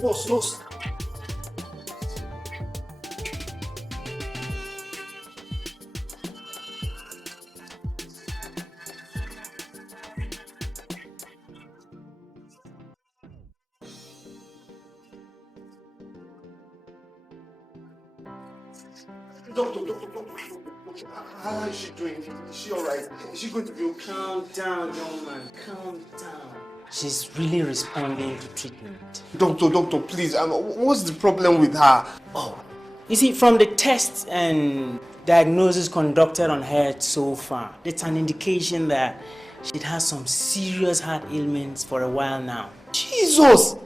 Boss. Doctor. How is she doing? Is she alright? Is she going to be okay? Calm down, young man. Calm down. She's really responding to treatment. Doctor, please. What's the problem with her? Oh, you see, from the tests and diagnosis conducted on her so far, it's an indication that she has some serious heart ailments for a while now. Jesus!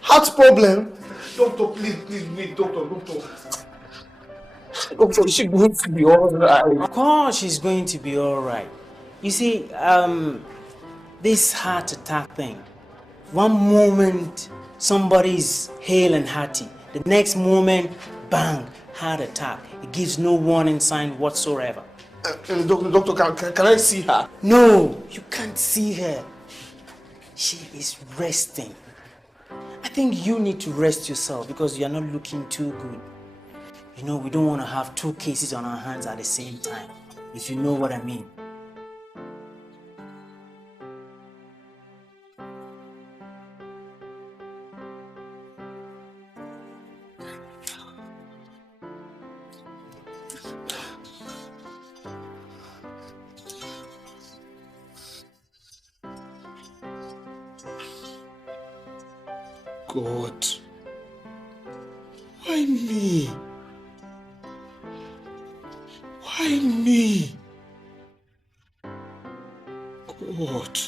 Heart problem? Doctor, please, wait, doctor. Doctor, is she going to be alright? Of course she's going to be alright. You see, this heart attack thing, one moment somebody's hale and hearty, the next moment, bang, heart attack. It gives no warning sign whatsoever. Doctor, can I see her? No, you can't see her. She is resting. I think you need to rest yourself because you're not looking too good. You know, we don't want to have two cases on our hands at the same time, if you know what I mean. God, why me? Why me? God.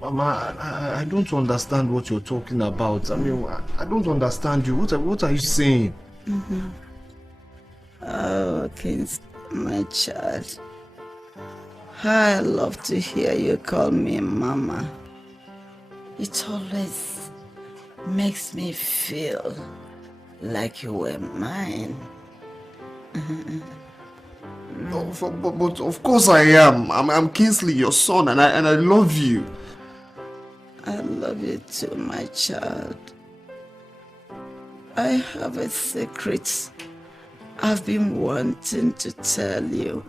Mama, I don't understand what you're talking about. I mean, I don't understand you. What are you saying? Oh, Kingsley, my child. I love to hear you call me Mama. It always makes me feel like you were mine. But of course I am. I'm Kingsley, your son, and I love you. I love you too, my child. I have a secret I've been wanting to tell you,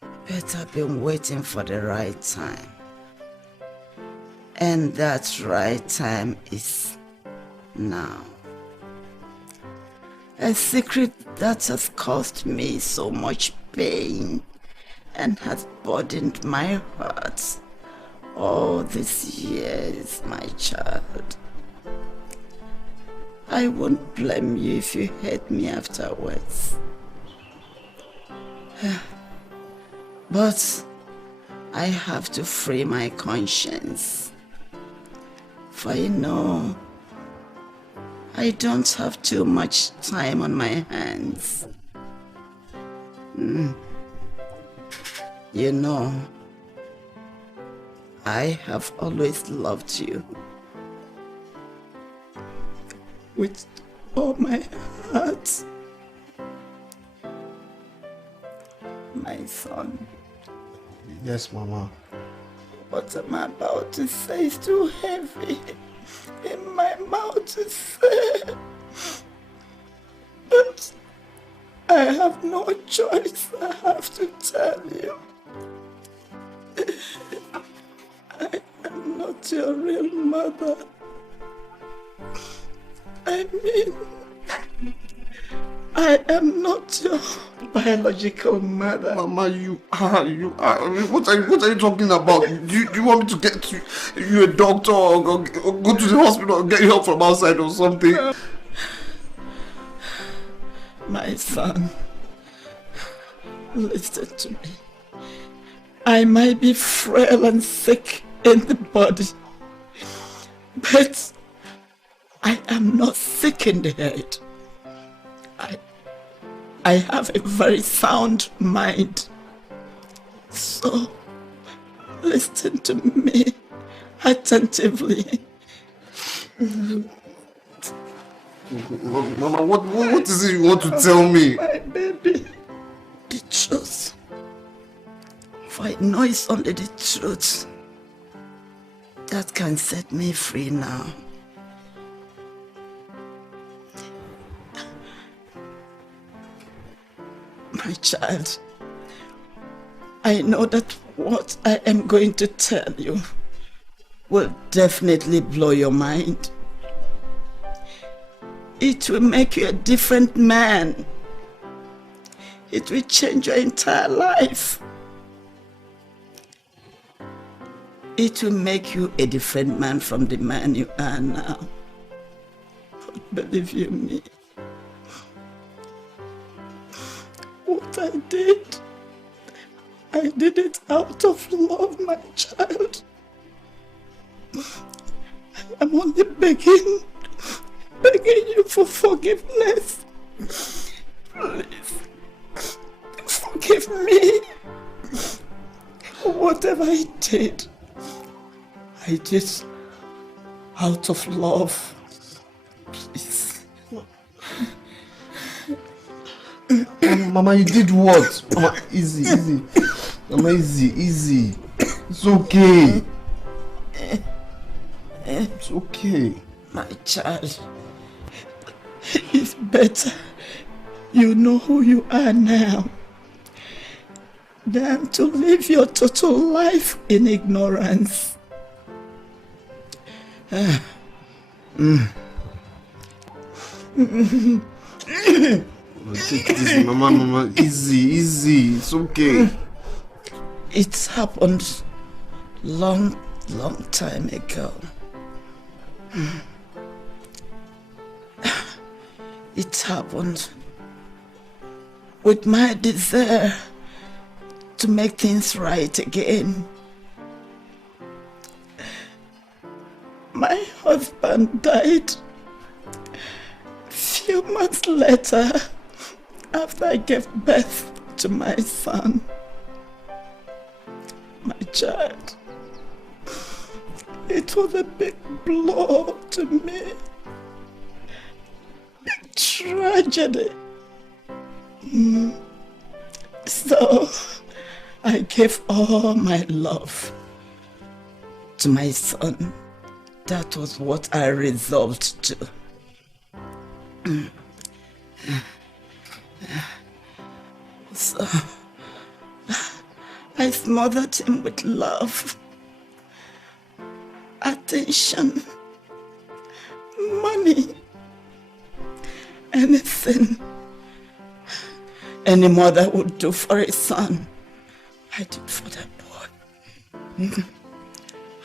but I've been waiting for the right time. And that right time is now. A secret that has caused me so much pain and has burdened my heart all these years, my child. I won't blame you if you hate me afterwards. But I have to free my conscience. For you know, I don't have too much time on my hands. You know, I have always loved you with all my heart. My son. Yes, Mama. What I'm about to say is too heavy in my mouth to say. But I have no choice. I have to tell you. I am not your real mother. I mean, I am not your biological mother. Mama, you are. I mean, what are you talking about? Do you want me to get you a doctor or go to the hospital and get you help from outside or something? My son, listen to me. I might be frail and sick in the body, but I am not sick in the head. I have a very sound mind. So, listen to me attentively. Mama, what is it you want to tell me? My baby, the truth. For I know it's only the truth that can set me free now. My child, I know that what I am going to tell you will definitely blow your mind. It will make you a different man. It will change your entire life. It will make you a different man from the man you are now. But believe you me, what I did it out of love, my child. I'm only begging you for forgiveness. Please, forgive me. Whatever I did out of love. Please. Mama, you did what? Mama, easy. Mama, easy. It's okay. It's okay. My child, it's better you know who you are now than to live your total life in ignorance. Take this, Mama, easy. It's okay. It's happened long time ago. It happened with my desire to make things right again. My husband died a few months later after I gave birth to my son. My child, it was a big blow to me. Big tragedy. So I gave all my love to my son. That was what I resolved to. So I smothered him with love, attention, money, anything any mother would do for a son, I did for that boy.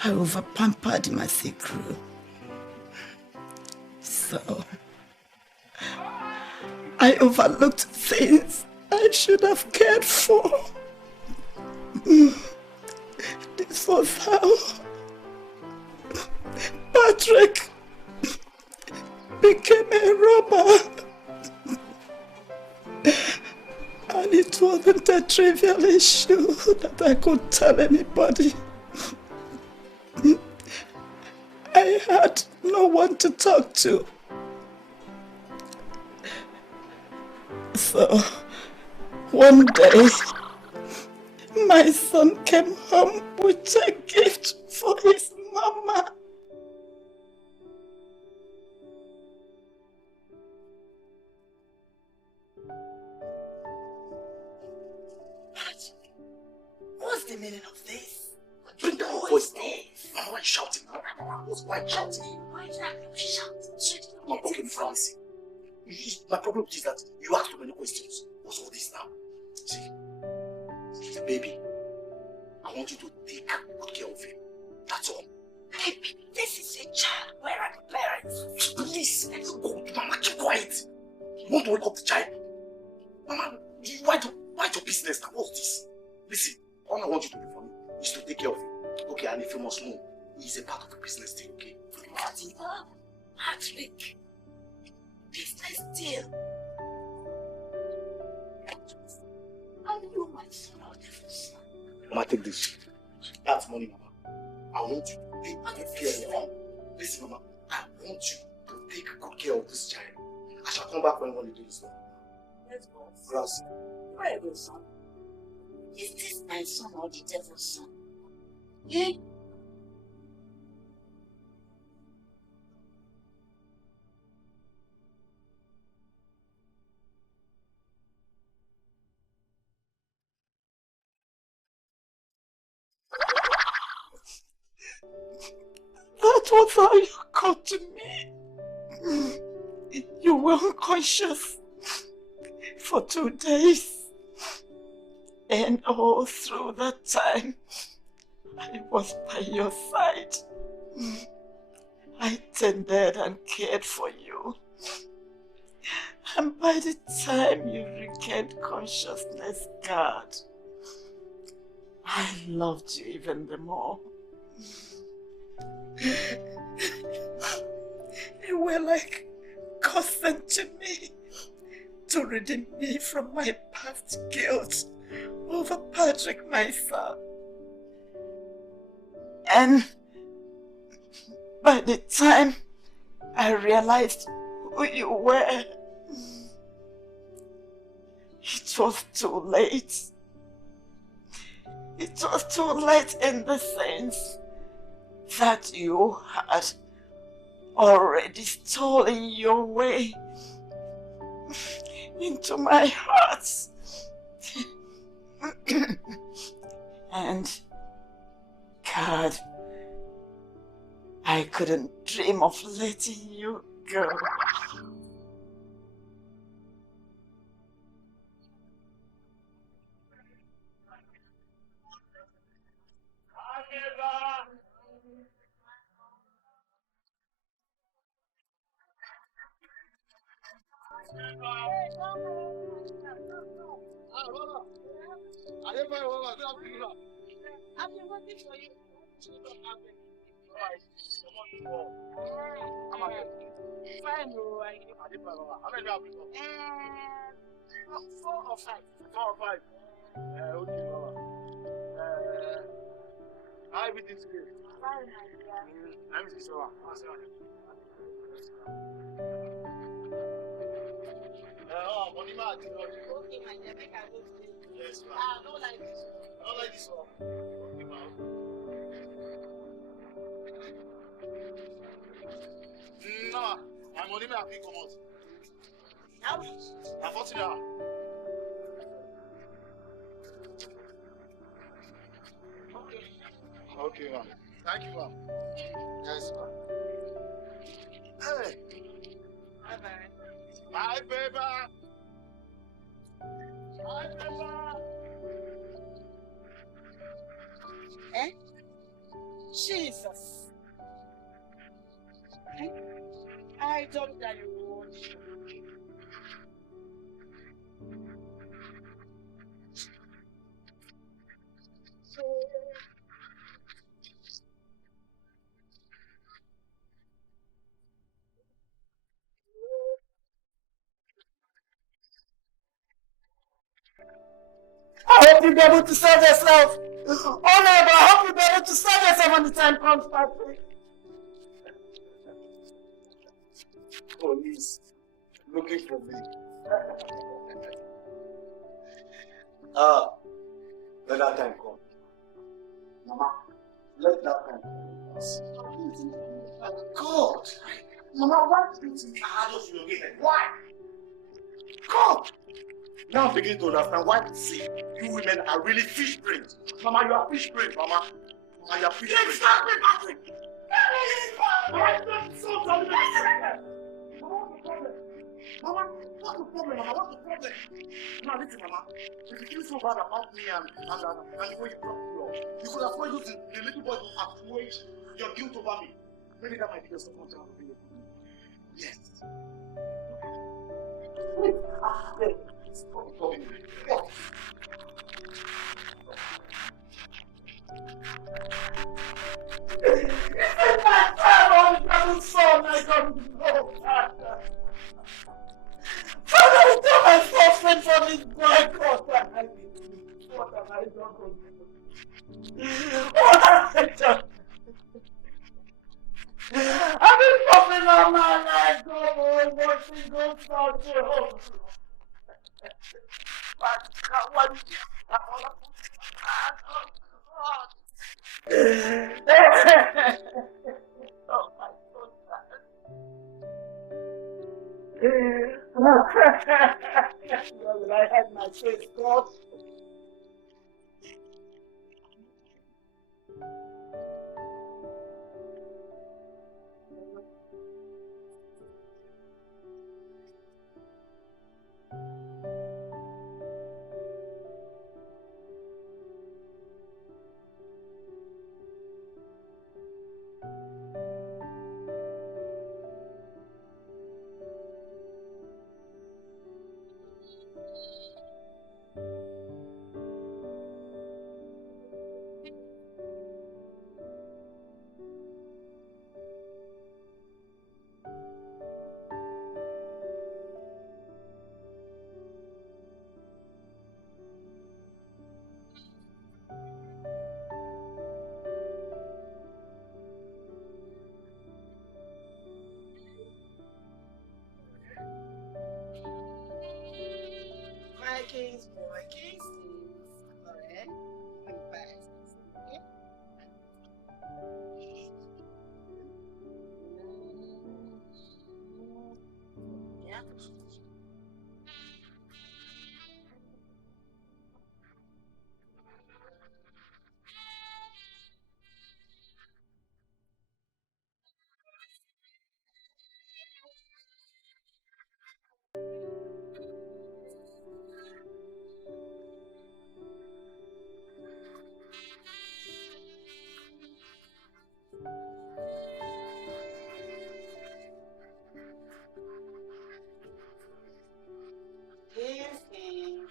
I over-pampered him as he grew. So I overlooked things I should have cared for. This was how Patrick became a robber. And it wasn't a trivial issue that I could tell anybody. I had no one to talk to. So, one day, my son came home with a gift for his mama. What's the meaning of this? Bring down your voice now. Why are you shouting now? Why are you shouting? Why are you shouting? I'm talking Francie. My problem is that you ask too many questions. What's all this now? See, baby, I want you to take good care of him. That's all. Baby, this is a child. Where are the parents? Please, go. Mama, keep quiet. You want to wake up the child? Mama, why your business now? What's this? Listen, all I want you to do for me is to take care of him. Okay, and if you must know, he's a part of the business deal, okay? Patrick, business deal. And you, my son, are different son. Mama, take this. That's money, Mama. I want you to take good care of him. Listen, Mama, I want you to take good care of this child. I shall come back when the day is done. Yes, boss. Grass. Where is your son? Is this my son or the devil's son? Eh? That was how you got to me. You were unconscious for 2 days. And all through that time, I was by your side. I tended and cared for you. And by the time you regained consciousness, God, I loved you even the more. You were like God sent to me to redeem me from my past guilt over Patrick, my son. And by the time I realized who you were, it was too late. It was too late in the sense that you had already stolen your way into my heart. And God, I couldn't dream of letting you go. I've been waiting for you. Fine, no, I 4 or 5. 4 or 5. Okay, Mama. How everything's good? Fine, my dear. Everything's all right. Money man. Okay, my dear, make I go sleep. Yes, ma'am. I don't like this one. I don't like this one. Okay, ma'am. No, my money man will come out. How much? I'm 40 now. Okay. Okay, ma'am. Thank you, ma'am. Yes, ma'am. Hey. Bye-bye. Bye, baby. Bye, baby. Eh? Jesus. Eh? I don't know you want you. So... I hope you'll be able to save yourself. Oh no, but I hope you'll be able to save yourself when the time comes, Patrick. Police looking for me. Let that time come. Mama, let that time come. God! Mama, why do you think I had us relocated? Why? God! Now I'm beginning to understand why you women are really fish brains. Mama, you are fish brains, Mama. Mama, you are fish brains. Exactly, Patrick! Mama, what's the problem, Mama? What's the problem? Now listen, Mama. If you feel so bad about me and the way you talk to me, you could have told the little boy to assuage your guilt over me. Maybe that might be the second time to be. Yes. Wait. Stop it. What? It's my time on the devil's son, I don't know, Father. Father, tell my suffering for this boy, God, what have I done for you? What have I done? I've been suffering all my life, God, watching God. I had my face caught. My Kingsley. Alright? I'm back. Okay? Yeah. Kingsley.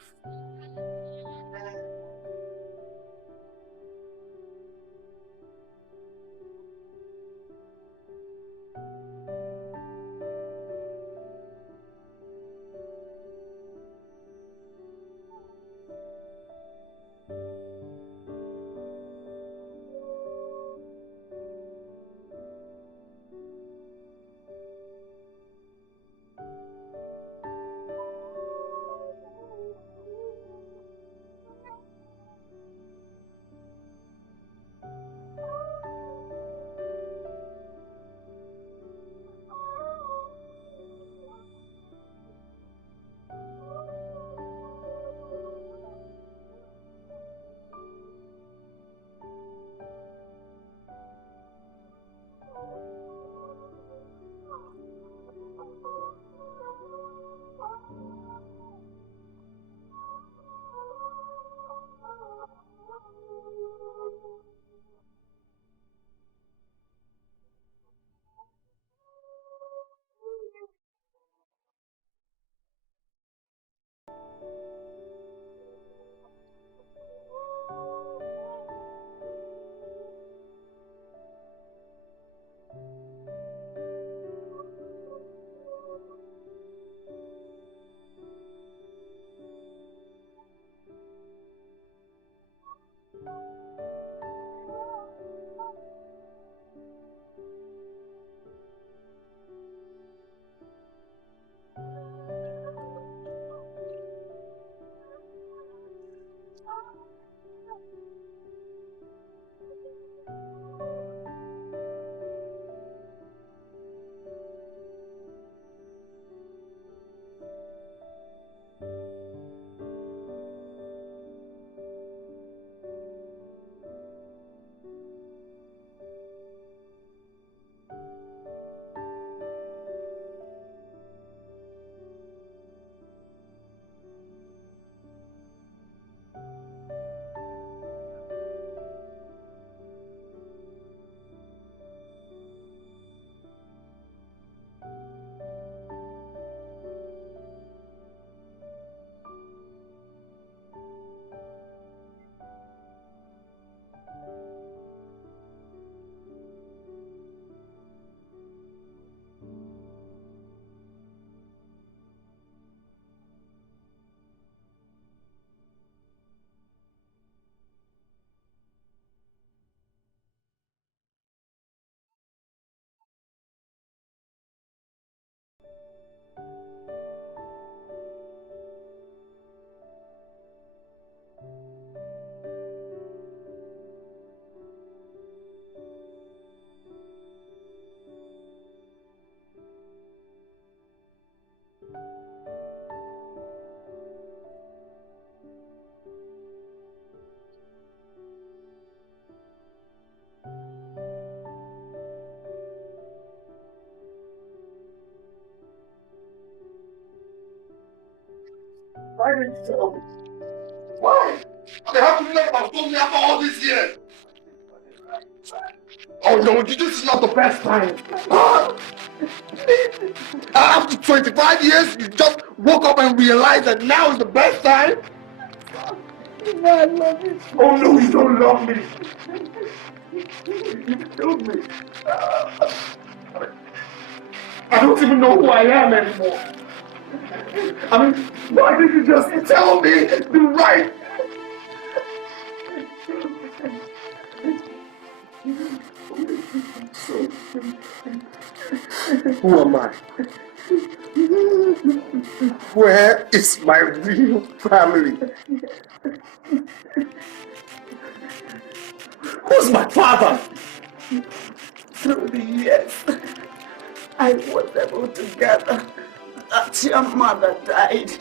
Why didn't you tell me? Why? How come you never told me after all these years? Oh no, this is not the best time. After 25 years, you just woke up and realized that now is the best time? I love you. Oh no, you don't love me. You killed me. I don't even know who I am anymore. I mean, why did you just tell me the right? Who am I? Where is my real family? Who's my father? Through the years, I was able to gather that your mother died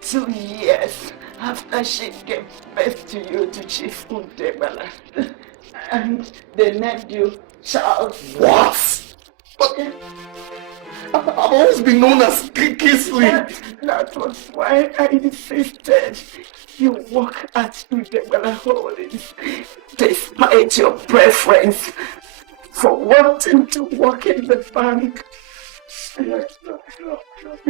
2 years after she gave birth to you to Chief Udebala. And they named you Charles. What? But I've always been known as Kingsley. That was why I insisted you work at Udebala Holdings, despite your preference for wanting to work in the bank. And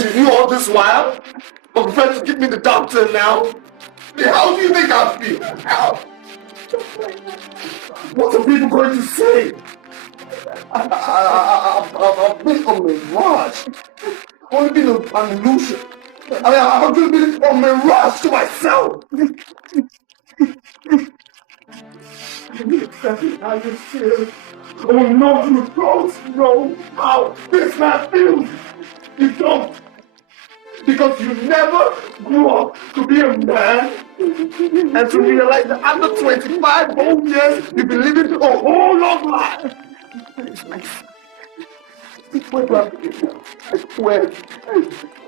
you knew all this while? But prefer to give me the doctor now? How do you think I feel? How? What are people going to say? I've been a mirage. I've only been an illusion. I've only been a mirage to myself. Exactly how you feel. Oh no, you don't know how this man feels. You don't. Because you never grew up to be a man and to realize that after 25 whole years, you've been living a whole long life. Where?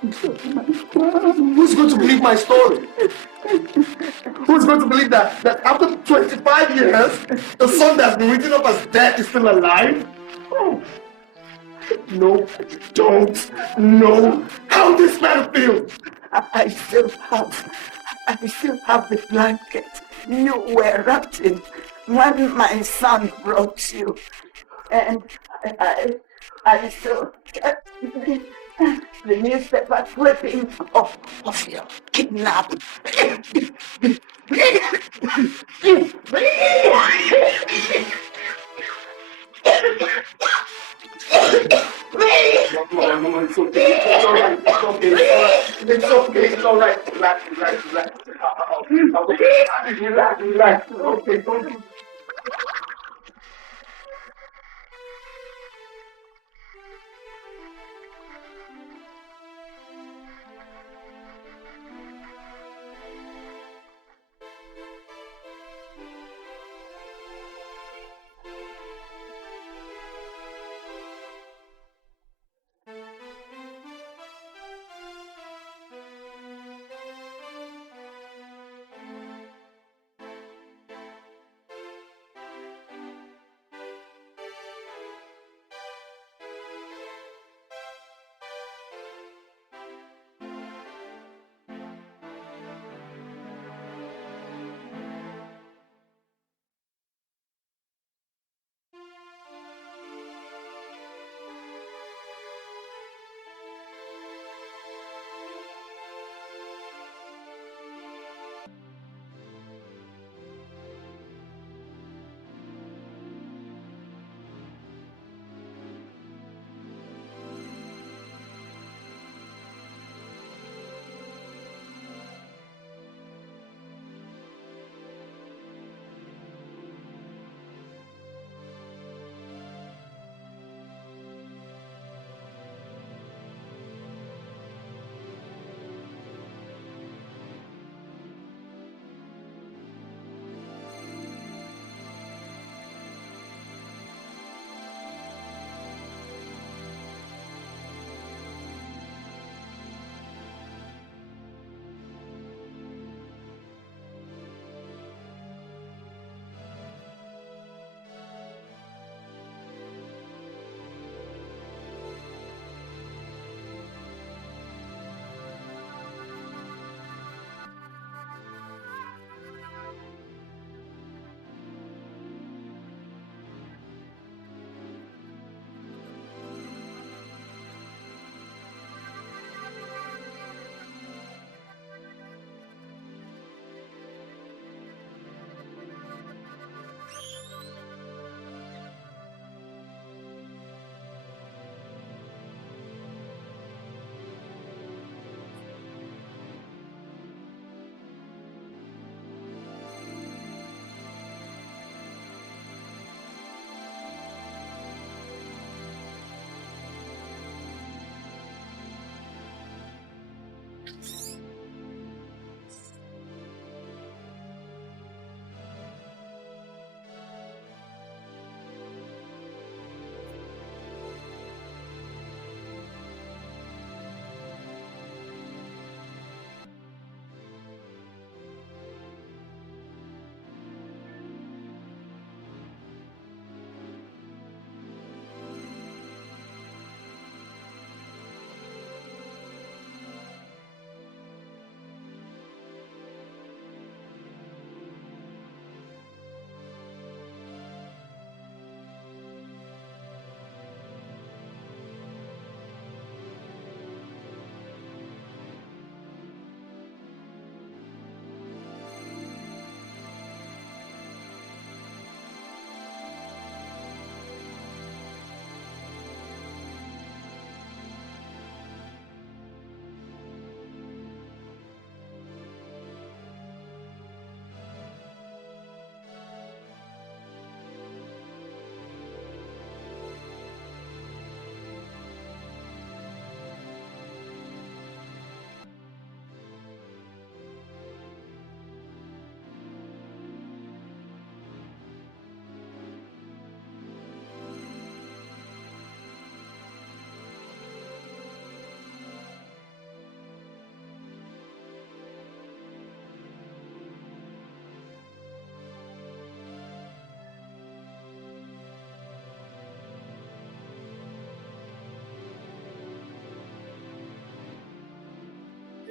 Who's going to believe my story? Who's going to believe that after 25 years, the son that's been written up as dead is still alive? Oh. No, don't know how this man feels. I still have the blanket you were wrapped in when my son brought you. And I still kept the newspaper clipping of your kidnapping. It's okay. It's alright. It's okay. It's alright. Relax. Relax. Okay, don't do.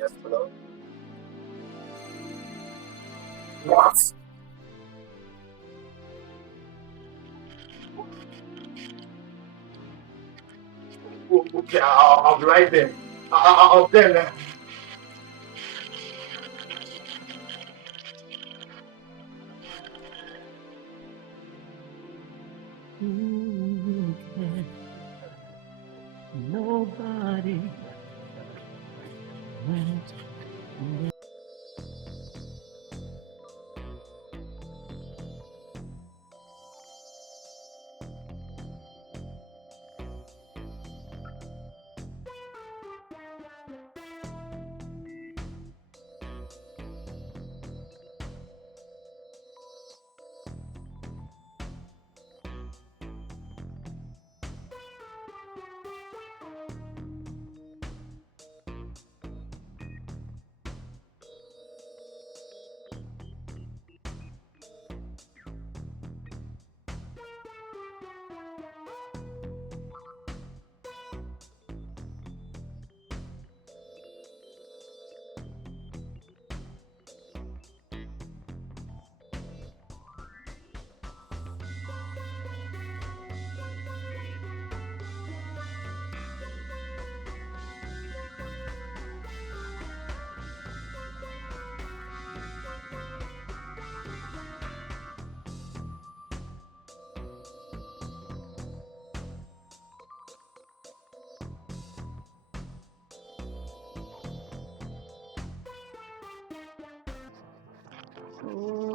yesterday. What? Okay, I'll be right there. I'll tell them. Nobody went.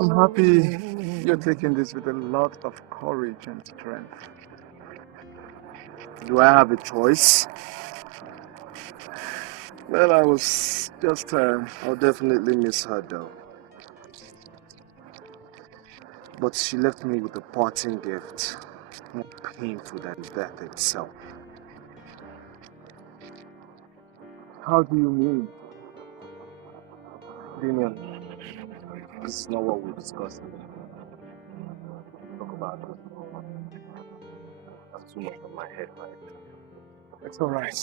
I'm happy you're taking this with a lot of courage and strength. Do I have a choice? Well, I was just, I'll definitely miss her though. But she left me with a parting gift, more painful than death itself. how do you mean? Damien, this is not what we discussed. Talk about this. That's too much on my head right now. It's all right.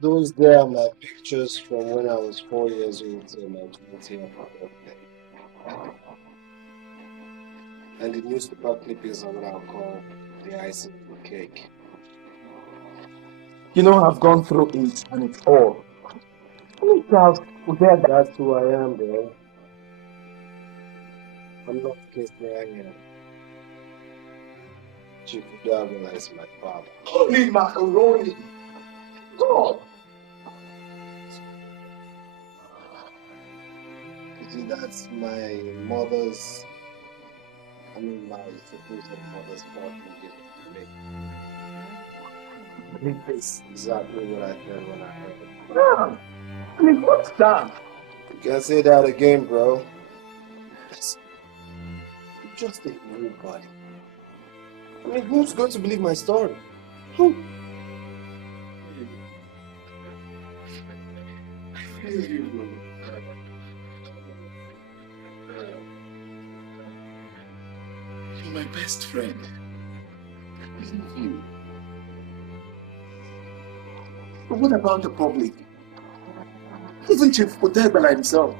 Those there are my pictures from when I was 4 years old till my 20th birthday. And the newspaper clippings are what I'll call the icing on the cake. You know, I've gone through it and it's all. That's who I am, bro. I'm not Kingsley, I am. Chief Udagala is my father. Holy macaroni! God! See, that's my mother's, my supposed mother's parting gift to me. It's exactly what I said when I heard it. Yeah. I mean, what's that? You can't say that again, bro. Listen, you're just a nobody. I mean, who's going to believe my story? Who? You're my best friend. You. But what about the public? Even Chief Otegbala himself.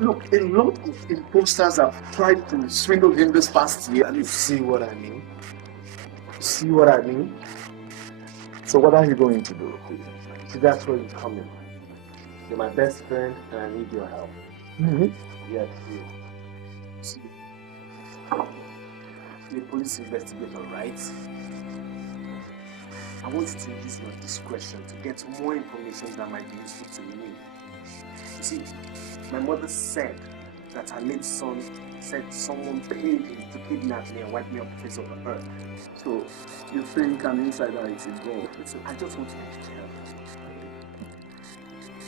Look, a lot of imposters have tried to swindle him this past year. You see what I mean? See what I mean? So what are you going to do? See, that's where you come in. You're my best friend and I need your help. Yes, you. See, you're a police investigator, right? I want you to use your discretion to get more information that might be useful to me. You see, my mother said that her late son said someone paid him to kidnap me and wipe me off the face of the earth. So, you think an insider is involved? Listen, I just want you to tell me.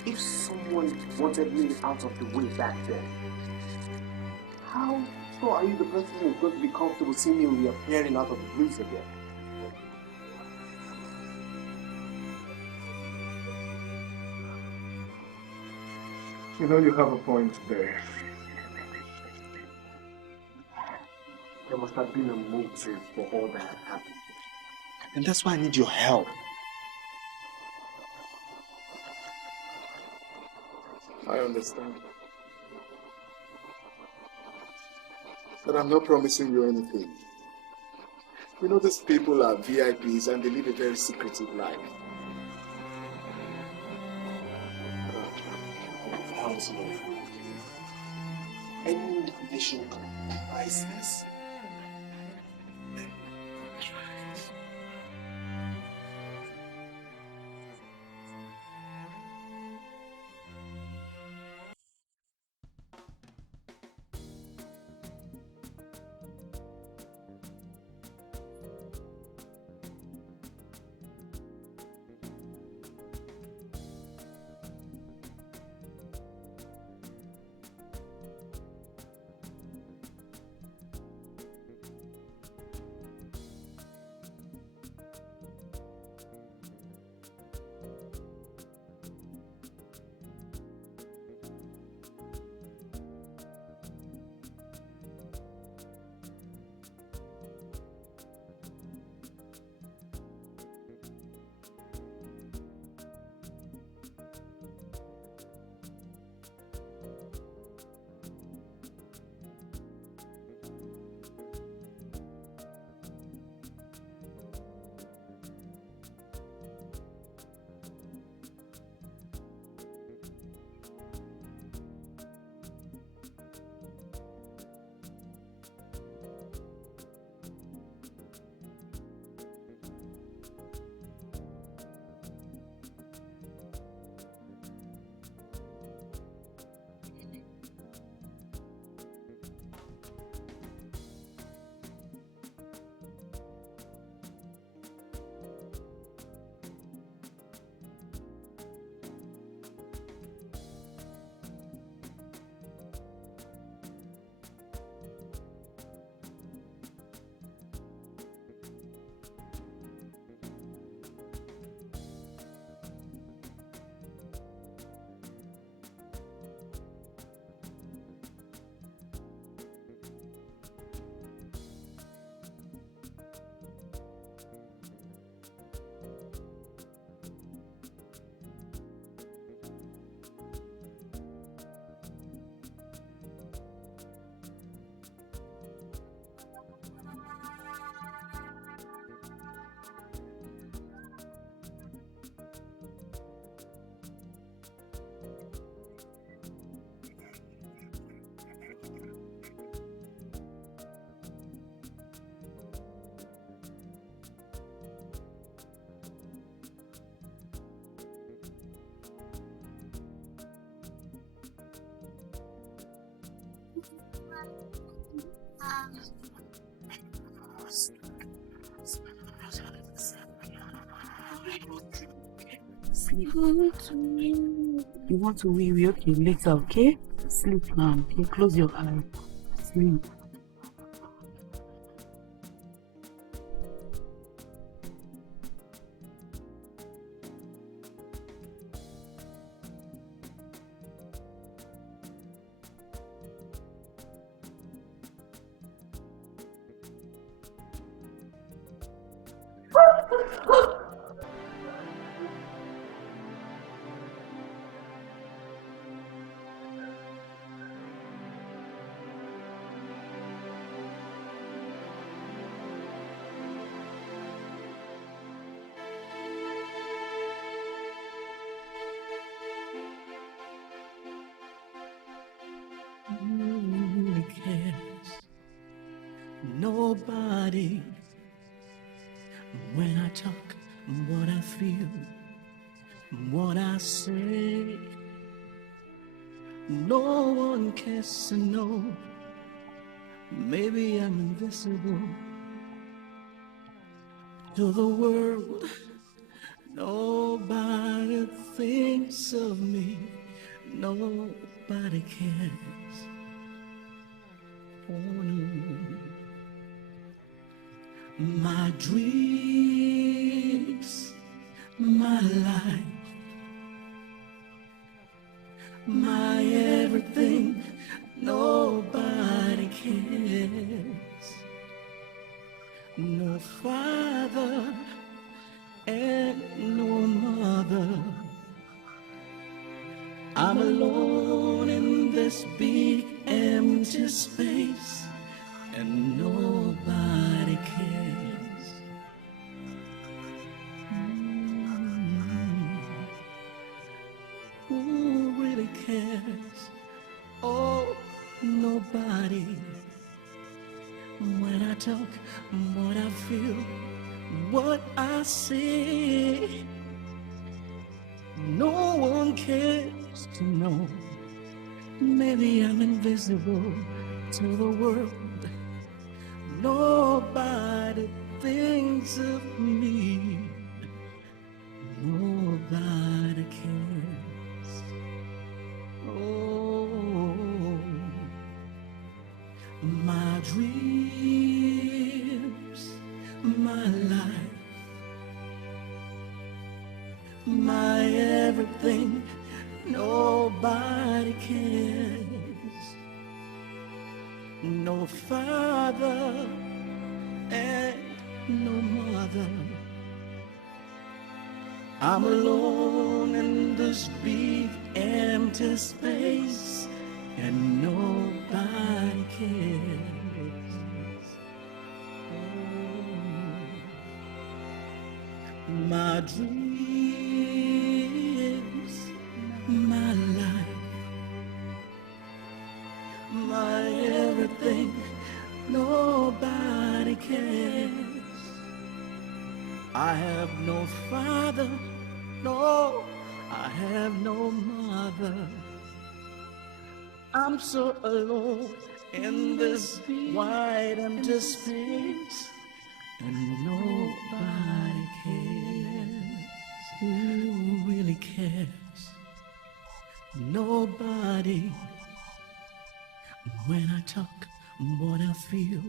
If someone wanted me out of the way back then, how sure are you the person who is going to be comfortable seeing me reappearing out of the blues again? You know, you have a point there. There must have been a motive for all that had happened. And that's why I need your help. I understand. But I'm not promising you anything. You know, these people are VIPs and they live a very secretive life. Any information priceless. Sleep. You want to wee? Okay, later, okay? Sleep now, okay? Close your eyes. Sleep. talk, what I feel, what I say, no one cares to know. Maybe I'm invisible to the world. Nobody thinks of me. Nobody cares. Oh, no. My dreams, my life, my everything, nobody cares. No father and no mother. I'm alone in this big empty space, and nobody cares. Who really cares? Oh, nobody. When I talk, what I feel, what I say, no one cares to know. Maybe I'm invisible to the world. Nobody thinks of me. Nobody cares. Oh, my dreams, my life, my everything, nobody cares. No father and no mother. I'm alone in this big empty space, and nobody cares. My dreams, my life, my everything, nobody cares. I have no father, no, I have no mother. I'm so alone in this wide empty space, and nobody cares. Who really cares? Nobody. When I talk, what I feel,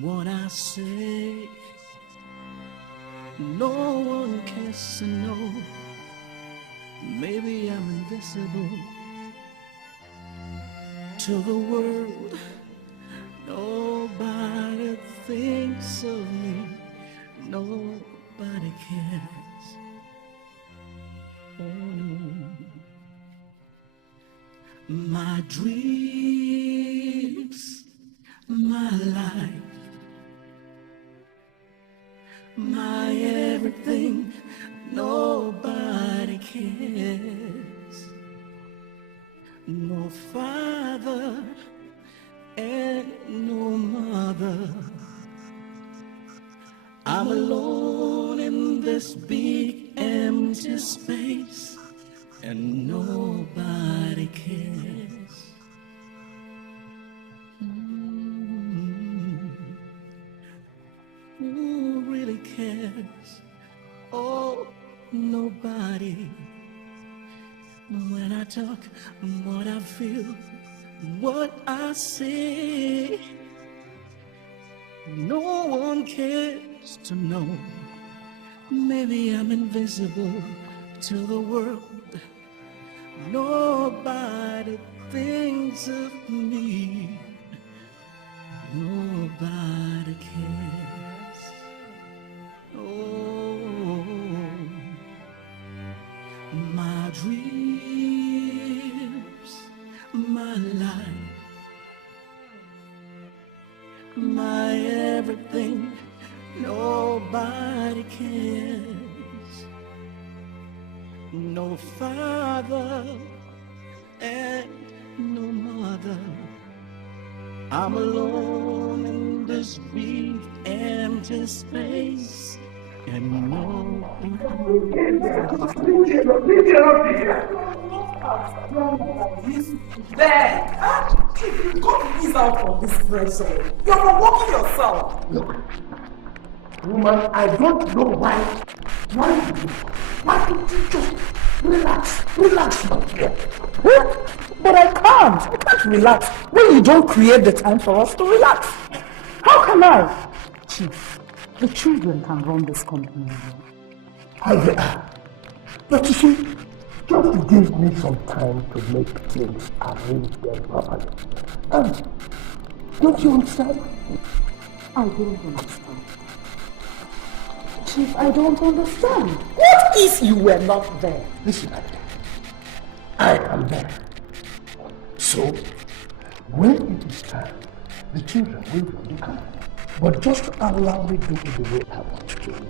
what I say, no one cares to know. Maybe I'm invisible to the world. Nobody thinks of me. Nobody cares. Oh, no. My dreams, my life, my everything, nobody cares. No father and no mother. I'm alone in this big empty space, and nobody cares. Who really cares? Oh, nobody. When I talk, what I feel, what I say, no one cares to know. Maybe I'm invisible to the world. Nobody thinks of me. Nobody cares. Oh, my dreams, my life, my everything, nobody cares. No father and no mother. I'm alone in this big empty space, and no. Ben, you got to ease out from this pressure. You're overworking yourself. Look, woman, I don't know why don't you just relax, my dear. But I can't. I can't relax when you don't create the time for us to relax. How can I? Chief, the children can run this company. But you see, just give me some time to make things arrange them properly. Don't you understand? I don't understand. Chief, I don't understand. What if you were not there? Listen, I am there. So, when it is time, the children will run the company. But just allow me to do it the way I want to do it.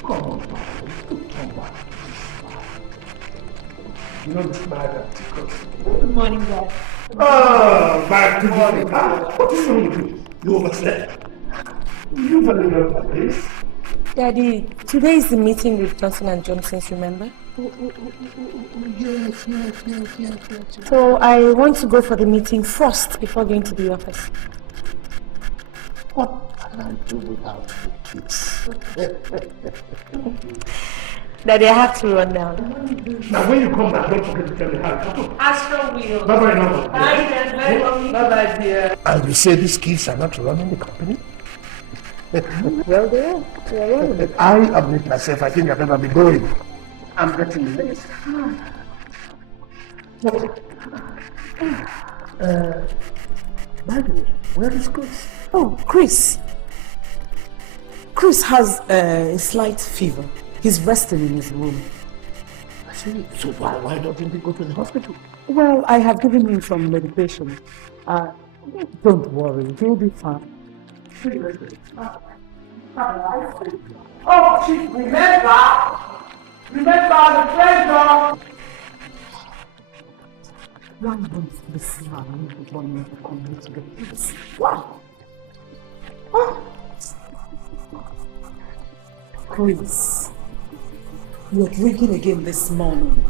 Come on, come on. You know this matter. Good morning, Dad. Oh, my good morning. What is wrong with you? You overslept. You very well like this. Daddy, today is the meeting with Johnson and Johnson's, remember? Yes. So I want to go for the meeting first before going to the office. What can I do without the kids? Daddy, I have to run now. Now, when you come back, don't forget to tell me how to do. Astro will. Bye-bye now. Bye-bye, dear. And you say these kids are not running the company? Well, they are. They are running it. I admit myself, I think I better be going. I'm getting late. By the way, where is Chris? Oh, Chris. Chris has a slight fever. He's resting in his room. I see. So why doesn't he go to the hospital? Well, I have given him some medication. Don't worry, he'll be fine. Oh, Chief, remember the treasure! Why don't this man want me to come to the police? Why? Chris, you're drinking again this morning.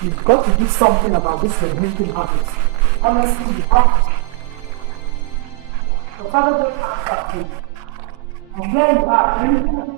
You've got to do something about this drinking habit. Honestly, you have to. Your father will ask you. And here you are drinking.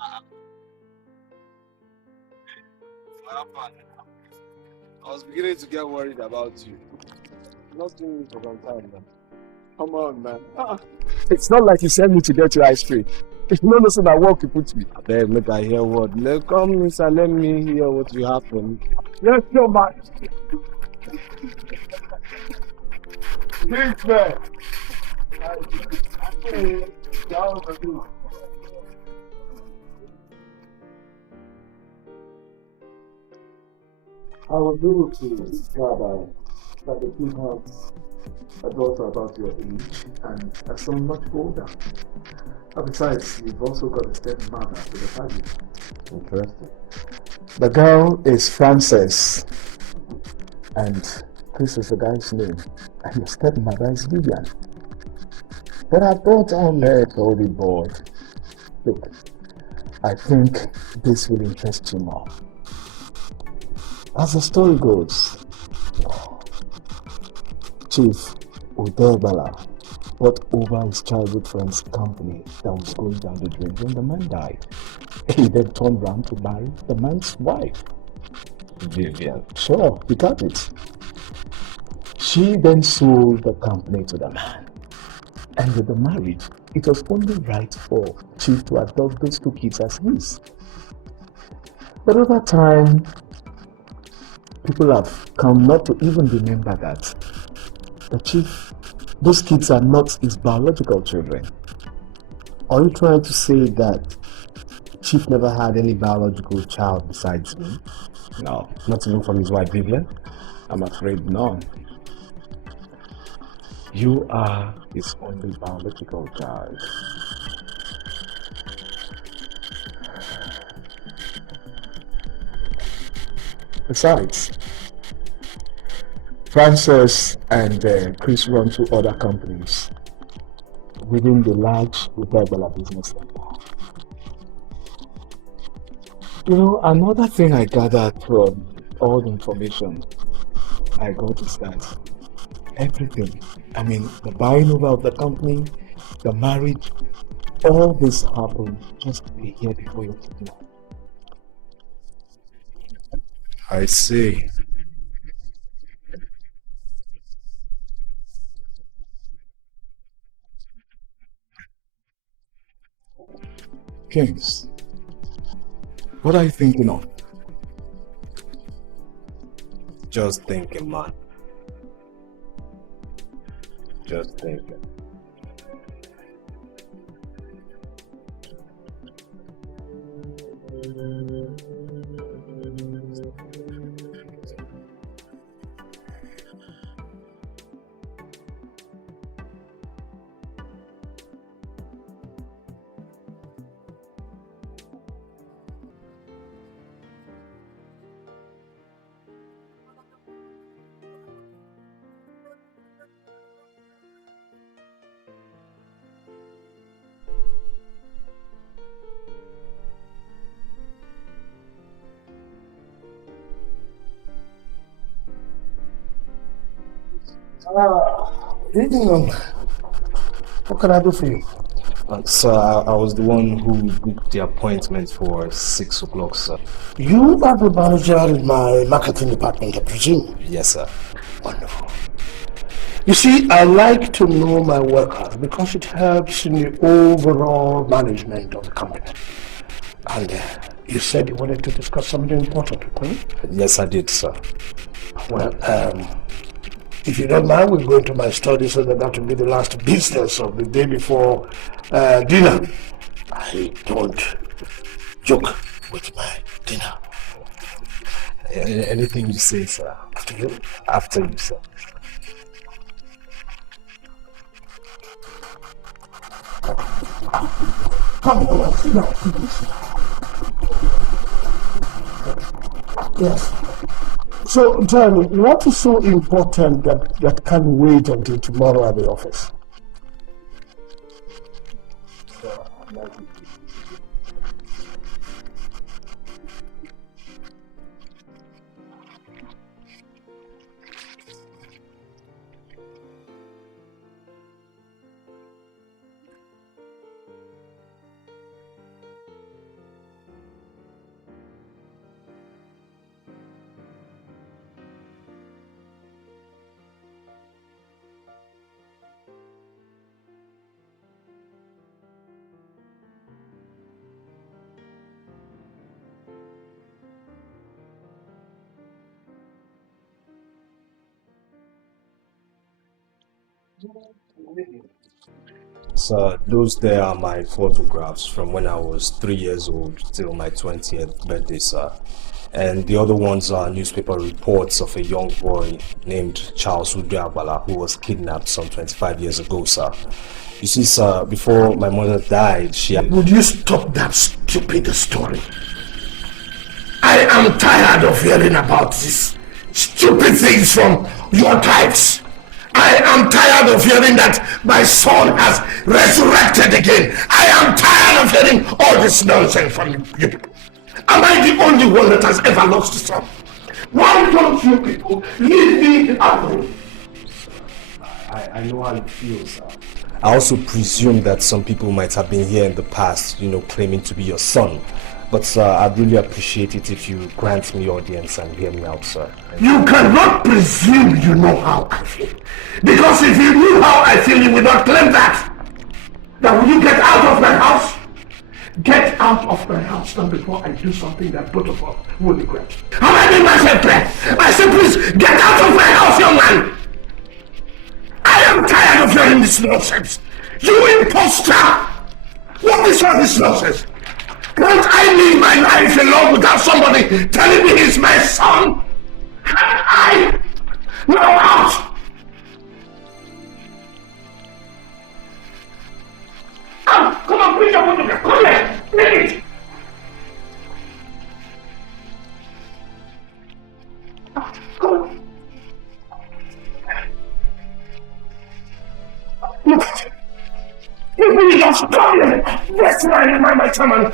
I was beginning to get worried about you. Not doing it for some time now. Come on, man. It's not like you sent me to get you ice cream. If you don't listen to work you put me. Then make I hear what. Come, Mister, let me hear what you have for me. Yes, your man. Please, man. I was able to discover that the two have a daughter about your age and a son much older. And besides, you've also got a stepmother to the family. Interesting. The girl is Frances, and Chris is the guy's name, and your stepmother is Vivian. But I brought on her holy boy. Look, I think this will interest you more. As the story goes, Chief Udebala brought over his childhood friend's company that was going down the drain when the man died. He then turned round to marry the man's wife. Vivian. Sure, you got it. She then sold the company to the man. And with the marriage, it was only right for Chief to adopt those two kids as his. But over time, people have come not to even remember that the Chief, those kids are not his biological children. Are you trying to say that Chief never had any biological child besides me? No, not even from his wife Vivian. I'm afraid none. You are his only biological child. Besides, Frances and Chris run two other companies within the large Udebala business empire. You know, another thing I gathered from all the information I got is that everything, I mean, the buying over of the company, the marriage, all this happened just a year before your kidnapping. I see. Kings, what are you thinking of? Just thinking, man. Just thinking. Good evening. What can I do for you? Sir, I was the one who booked the appointment for 6 o'clock, sir. You are the manager in my marketing department, I presume? Yes, sir. Wonderful. You see, I like to know my workers because it helps in the overall management of the company. And you said you wanted to discuss something important with me? Yes, I did, sir. Well, if you don't mind, we'll go into my study so that will be the last business of the day before dinner. I don't joke with my dinner. Anything you say, sir. After you? After you, sir. Come on, sit down. Yes. So tell me, what is so important that can't wait until tomorrow at the office? So those there are my photographs from when I was 3 years old till my 20th birthday, sir. And the other ones are newspaper reports of a young boy named Charles Udiabala who was kidnapped some 25 years ago, sir. You see, sir, before my mother died, she... Would you stop that stupid story? I am tired of hearing about these stupid things from your types. I am tired of hearing that my son has resurrected again. I am tired of hearing all this nonsense from you people. Am I the only one that has ever lost a son? Why don't you people leave me alone? I know how you feel, sir. I also presume that some people might have been here in the past, claiming to be your son. But sir, I'd really appreciate it if you grant me audience and hear me out, sir. You cannot presume you know how I feel. Because if you knew how I feel, you would not claim that. Now will you get out of my house? Get out of my house now before I do something that both of us will regret. Have I made myself clear? I said please get out of my house, young man! I am tired of hearing this nonsense. You imposter! What is all this nonsense? Can't I live my life alone without somebody telling me he's my son? Can't I? Now out! Come on, bring your photograph. Come here. Bring it. Come on. Look at it. You really just come here. That's why my time.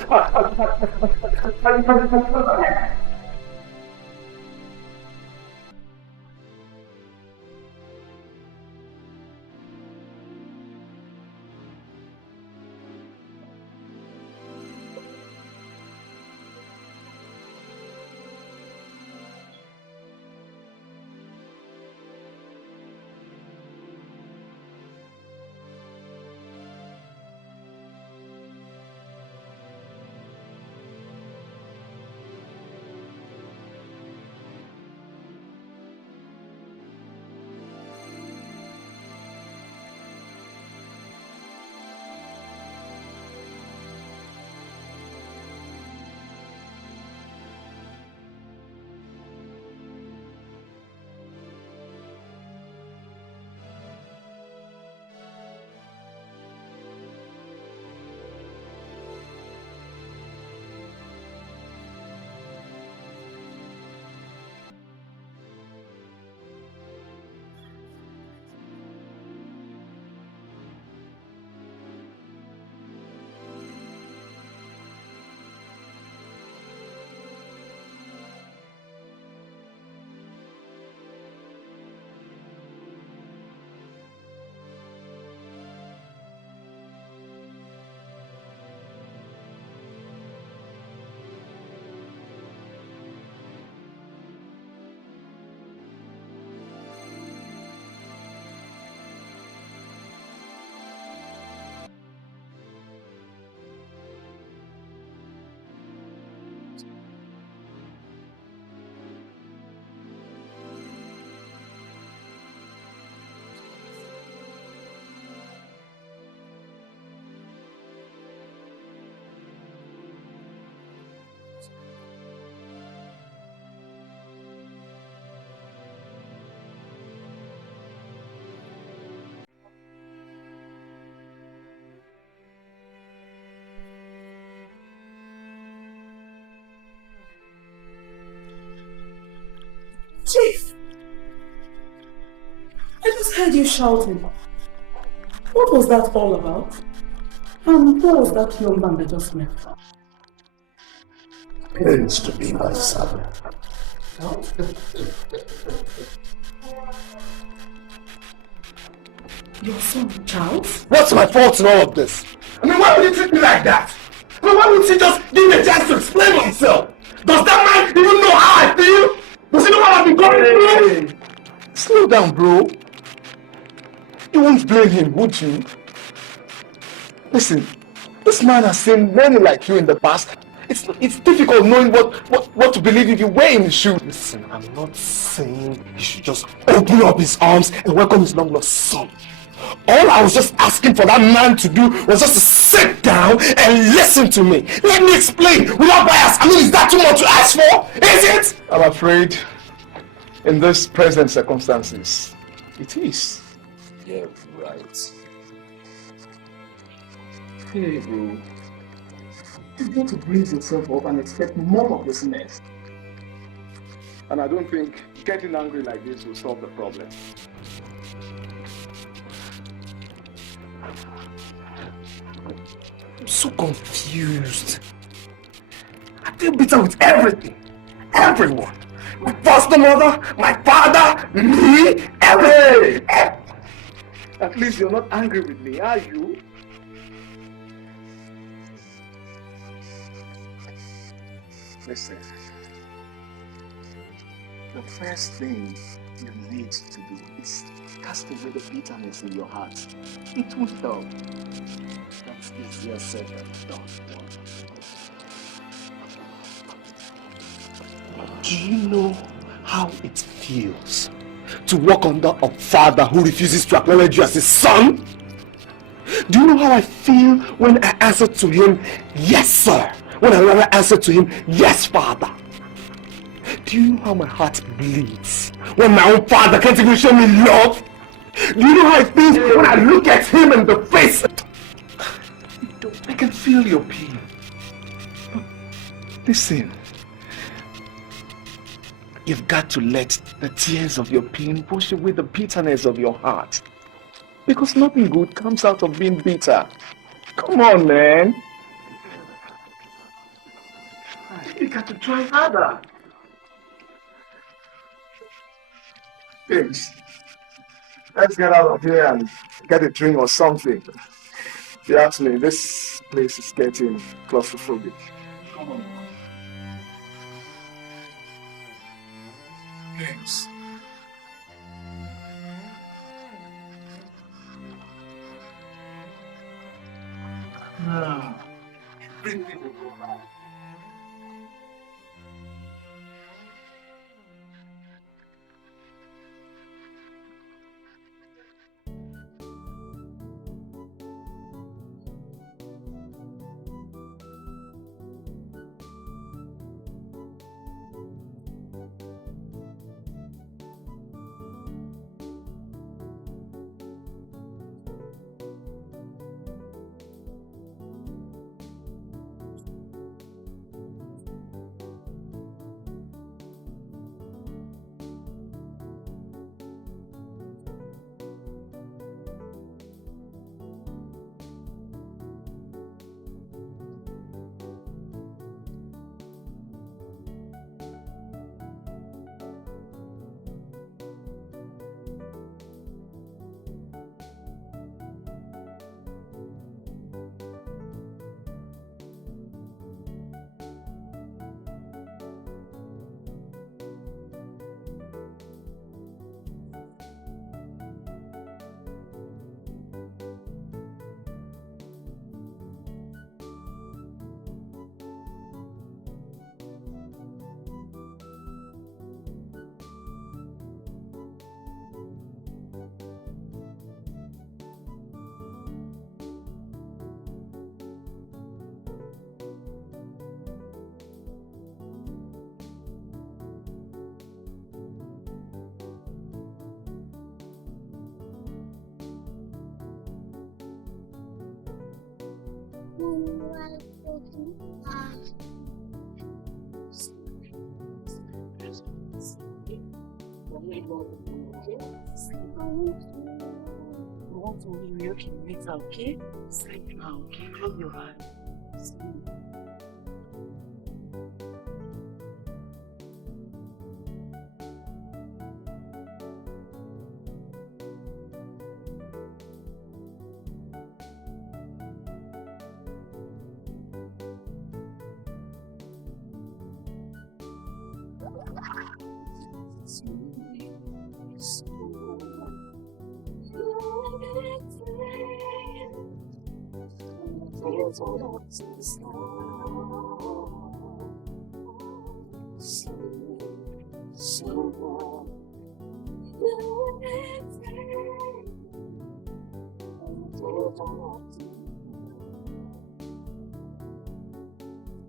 Chief! I just heard you shouting. What was that all about? And who was that young man that just left? Claims to be my son. Your son, Charles? What's my fault in all of this? I mean, why would you treat me like that? I mean, why would she just give me a chance to explain myself? Does that man even know how I feel? Does he know what I've been going through? Hey, slow down, bro. You won't blame him, would you? Listen, this man has seen many like you in the past. It's difficult knowing what to believe if you were in his shoes. Listen, I'm not saying he should just open up his arms and welcome his long lost son. All I was just asking for that man to do was just to sit down and listen to me. Let me explain without bias. I mean, is that too much to ask for? Is it? I'm afraid in this present circumstances, it is. Yeah, right. Hey, bro. You got to brace yourself up and expect more of this mess. And I don't think getting angry like this will solve the problem. I'm so confused. I feel bitter with everything. Everyone. My foster mother, my father, me, everything. At least you're not angry with me, are you? Listen. The first thing you need to do is cast away the bitterness in your heart. It won't help. That's easier said than done. Do you know how it feels to walk under a father who refuses to acknowledge you as his son? Do you know how I feel when I answer to him, yes sir, when I rather answer to him, yes father? Do you know how my heart bleeds when my own father can't even show me love? Do you know how it feels when I look at him in the face? I can feel your pain. But listen, you've got to let the tears of your pain wash away the bitterness of your heart. Because nothing good comes out of being bitter. Come on, man. You got to try harder. James, let's get out of here and get a drink or something. If you ask me, this place is getting claustrophobic. Come on. James. No. Bring me the go. Okay? Sleep now, okay? Close your eyes. Sleep.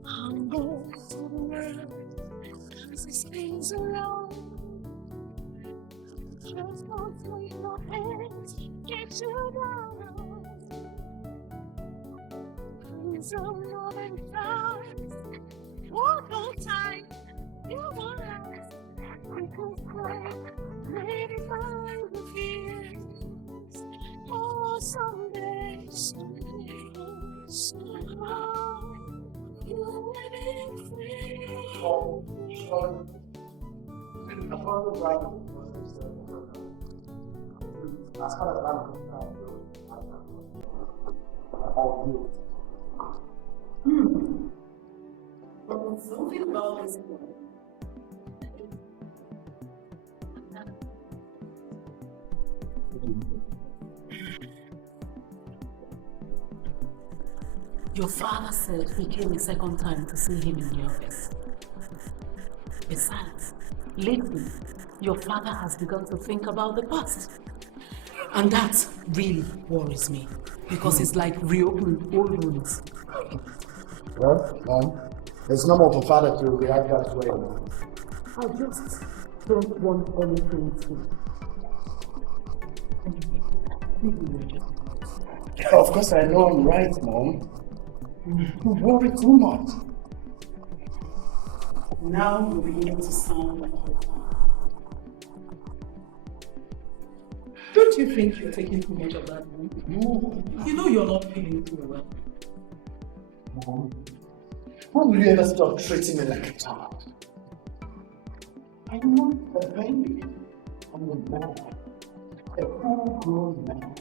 I'm going to the world, 'cause this thing's alone. Just don't take your hands, get you down. Please don't know them fast. Walk on time, you won't last. Because maybe mine will fears. Oh, someday, somehow, you will be free. Something about this boy. Your father said he came a second time to see him in the office. Besides, lately, your father has begun to think about the past. And that really worries me, because it's like reopening old wounds. Well, Mom, it's normal for father to react that way. I just don't want anything to. Of course I know I'm right, Mom. You worry too much. Now you're beginning to sound like your father. Don't you think you're taking too much of that money? No. You know you're not feeling too well. Mom, when will you ever stop treating me like a child? I'm not a baby. I'm a man. A full-grown man.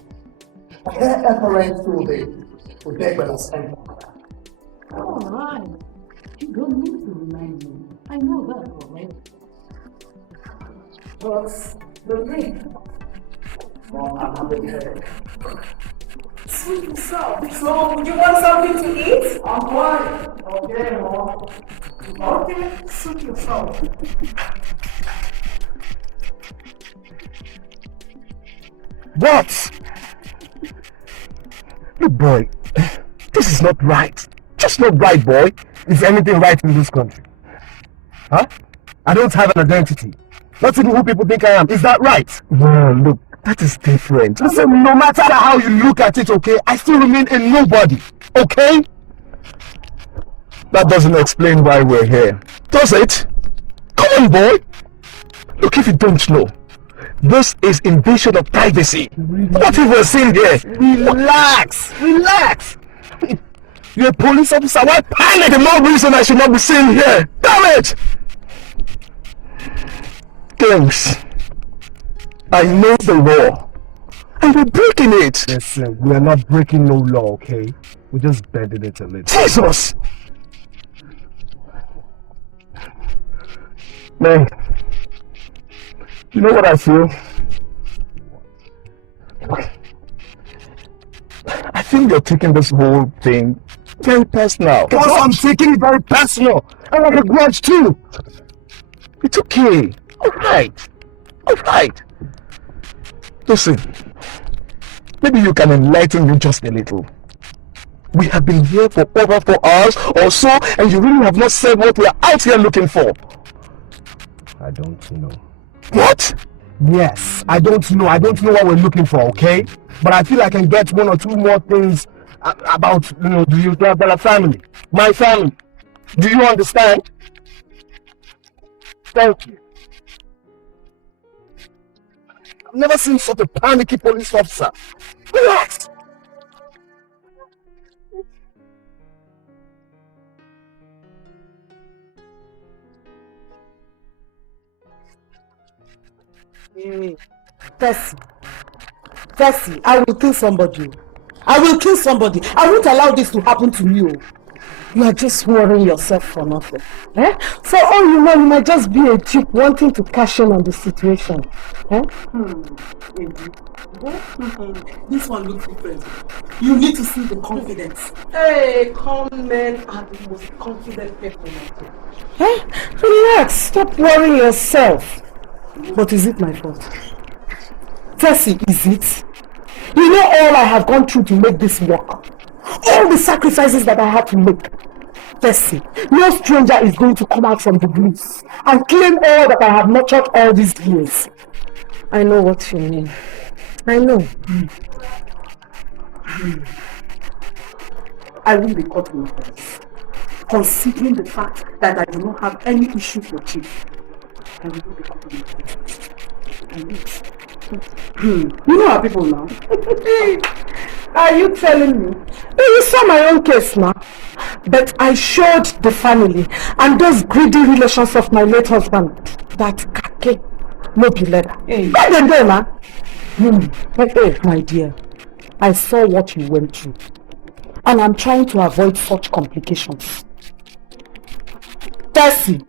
I can't apparent through the day when I stand. Alright. You don't need to remind me. I know that already. But the ring. Mom, I'm not okay. Suit yourself. So, you want something to eat? I'm fine. Okay, Mom. Okay, suit yourself. What? Look, boy, this is not right. Just not right, boy. Is anything right in this country? Huh? I don't have an identity. Not even who people think I am. Is that right? Well, look, that is different. Listen, no matter how you look at it, okay, I still remain a nobody, okay? That doesn't explain why we're here. Does it? Come on, boy. Look, if you don't know, this is invasion of privacy. What if we're seen here? Relax, relax. You're a police officer. Why panic? There's no reason I should not be seen here. Damn it! Thanks. I know the law. And we're breaking it. Listen, we are not breaking no law, okay? We're just bending it a little. Jesus! Man, you know what I feel? I think you're taking this whole thing very personal. Because I'm taking it very personal. I have a grudge too. It's okay. Alright. Alright. Listen, maybe you can enlighten me just a little. We have been here for over 4 hours or so, and you really have not said what we are out here looking for. I don't know. What? Yes, I don't know. I don't know what we're looking for, okay? But I feel I can get 1 or 2 more things about, the Yusuf family. My family. Do you understand? Thank you. I've never seen such a panicky police officer. Relax! Tessie, I will kill somebody. I will kill somebody. I won't allow this to happen to you. You are just worrying yourself for nothing. Eh? For all you know, you might just be a chick wanting to cash in on the situation. Eh? This one looks different. You need to see the confidence. Hey, con men are the most confident people. Eh? Relax. Stop worrying yourself. But is it my fault? Tessie, is it? You know all I have gone through to make this work. All the sacrifices that I had to make. Tessie, no stranger is going to come out from the blues and claim all that I have nurtured all these years. I know what you mean. I know. I will be caught in this. Considering the fact that I do not have any issue to achieve, I will not be caught in this. You know how people now. Are you telling me? You saw my own case now. But I showed the family and those greedy relations of my late husband that kake no be leather. Let them go now. Hey, my dear, I saw what you went through. And I'm trying to avoid such complications. Tessie,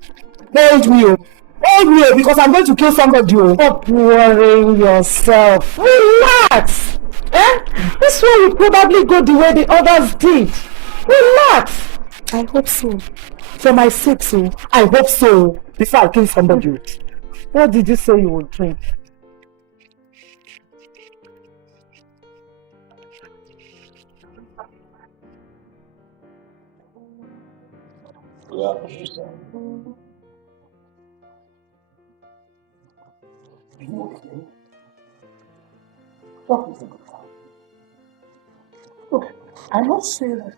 hold me up. Hold me up because I'm going to kill somebody. Stop worrying yourself. Relax. This one will probably go the way the others did. Relax. I hope so. For my sake, so I hope so. Before I kill somebody. What did you say you would drink? What is it? Look, I must say that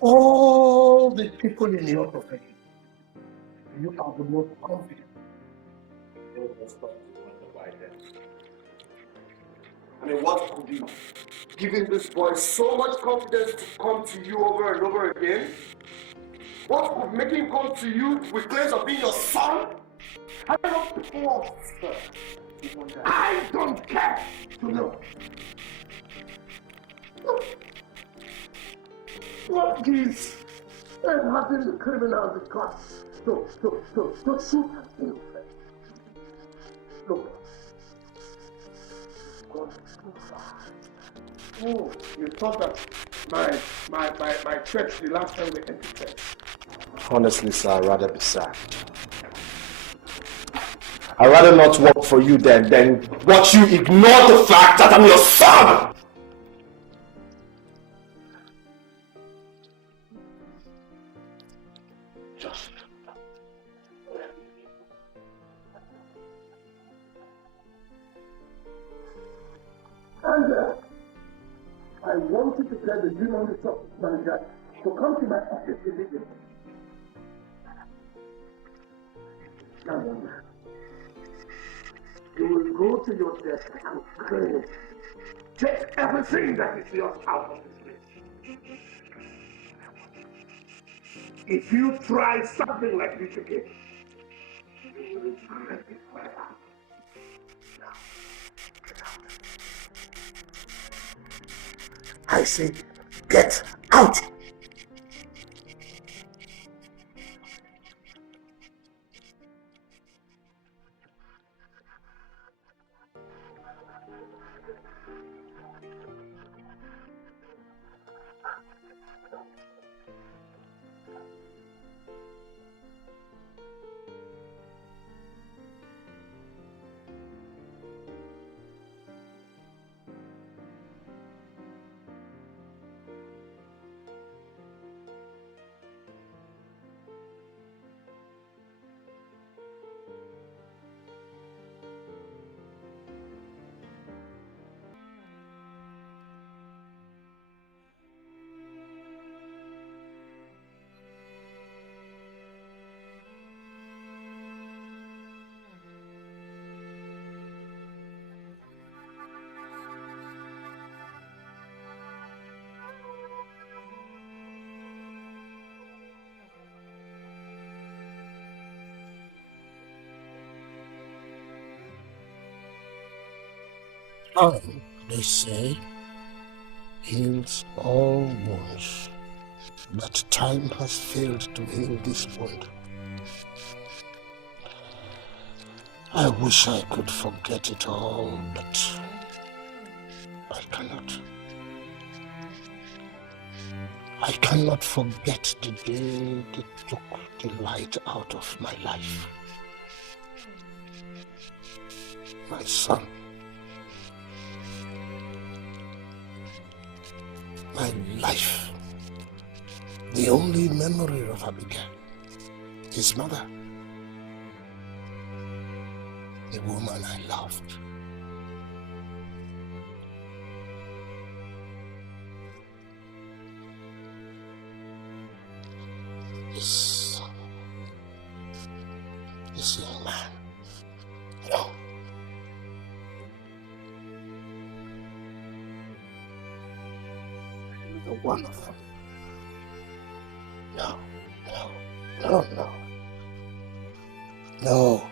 all the people in your profession, you are the most confident. I mean, what could you, giving this boy so much confidence to come to you over and over again? What could make him come to you with claims of being your son? I don't care, sir. I don't care to know. What is having the criminal because to shoot at you? Look, God is too far. Oh, you thought that my church the last time we entered church. Honestly, sir, I'd rather be sacked. I'd rather not work for you than watch you ignore the fact that I'm your son! Just and I wanted to tell the human resources manager to come to my office immediately. And you will go to your desk and claim. Take everything that is yours out of this place. If you try something like this again, you will regret it forever. Now, get out. I say, get out! They say, heals all wounds, but time has failed to heal this wound. I wish I could forget it all, but I cannot. I cannot forget the day they took the light out of my life. My son. my life, the only memory of Abigail, his mother, the woman I loved. This young man, no. Neither one of them. No.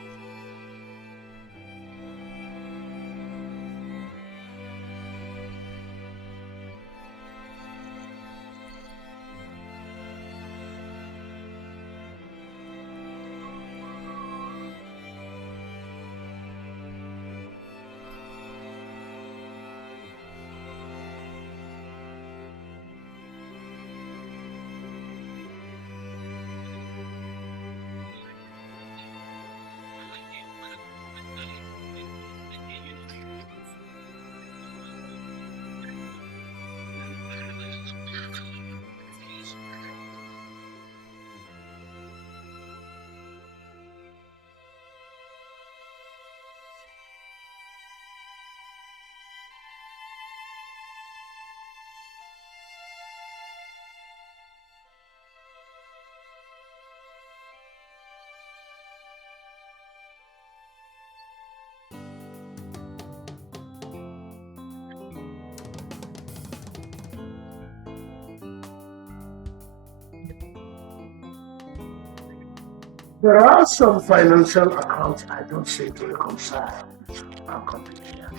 There are some financial accounts I don't seem to reconcile with our company here.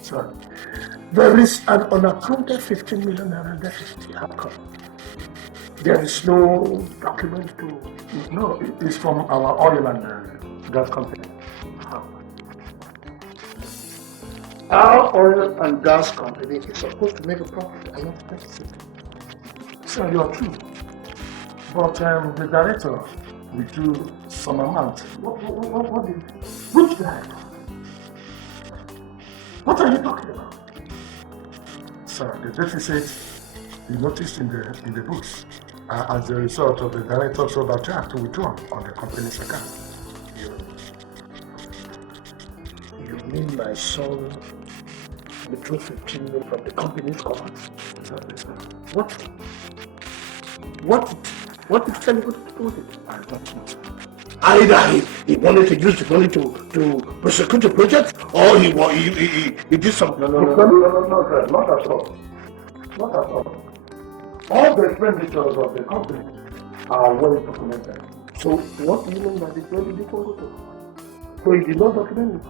So, there is an unaccounted 15 million naira deficit. How come? There is no document to... No, it's from our oil and gas company. Our oil and gas company is supposed to make a profit and not deficit. So you're true. But the director will do some amount. Which guy? What are you talking about? Sir, the deficit you noticed in the books as a result of the director's overdraft withdrawn on the company's account. You mean my son withdrew 15 million from the company's coffers? What did Charlie do? I don't know. Either he wanted to use the money to prosecute the project, or he did something. No, not at all. Not at all. All the expenditures of the company are well documented. So what do you mean by the money did go to? So he did not document it.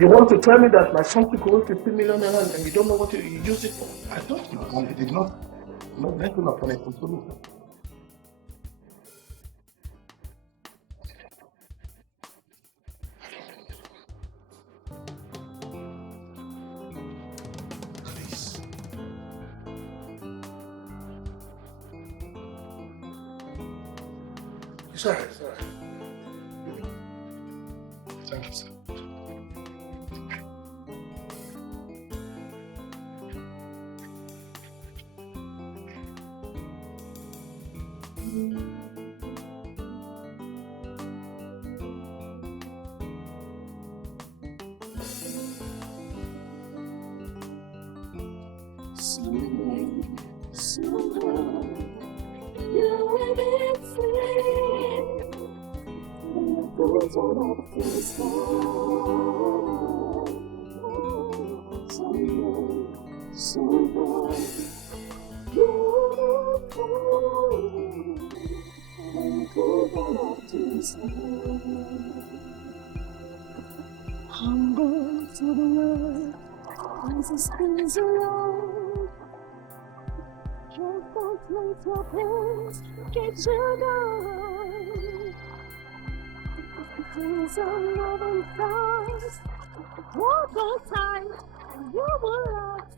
You want to tell me that my son took away 15 million and you don't know what you used it for? I thought he did not. No mention of an solution. Please. Sorry. Thank you, sir. Somehow, you and it's goes on up to the sky. Somehow, you're falling and go up to the sky. Humble to the world as it spins around. Just don't let your hands get you down. Things are moving fast. Walk on time, and you will last.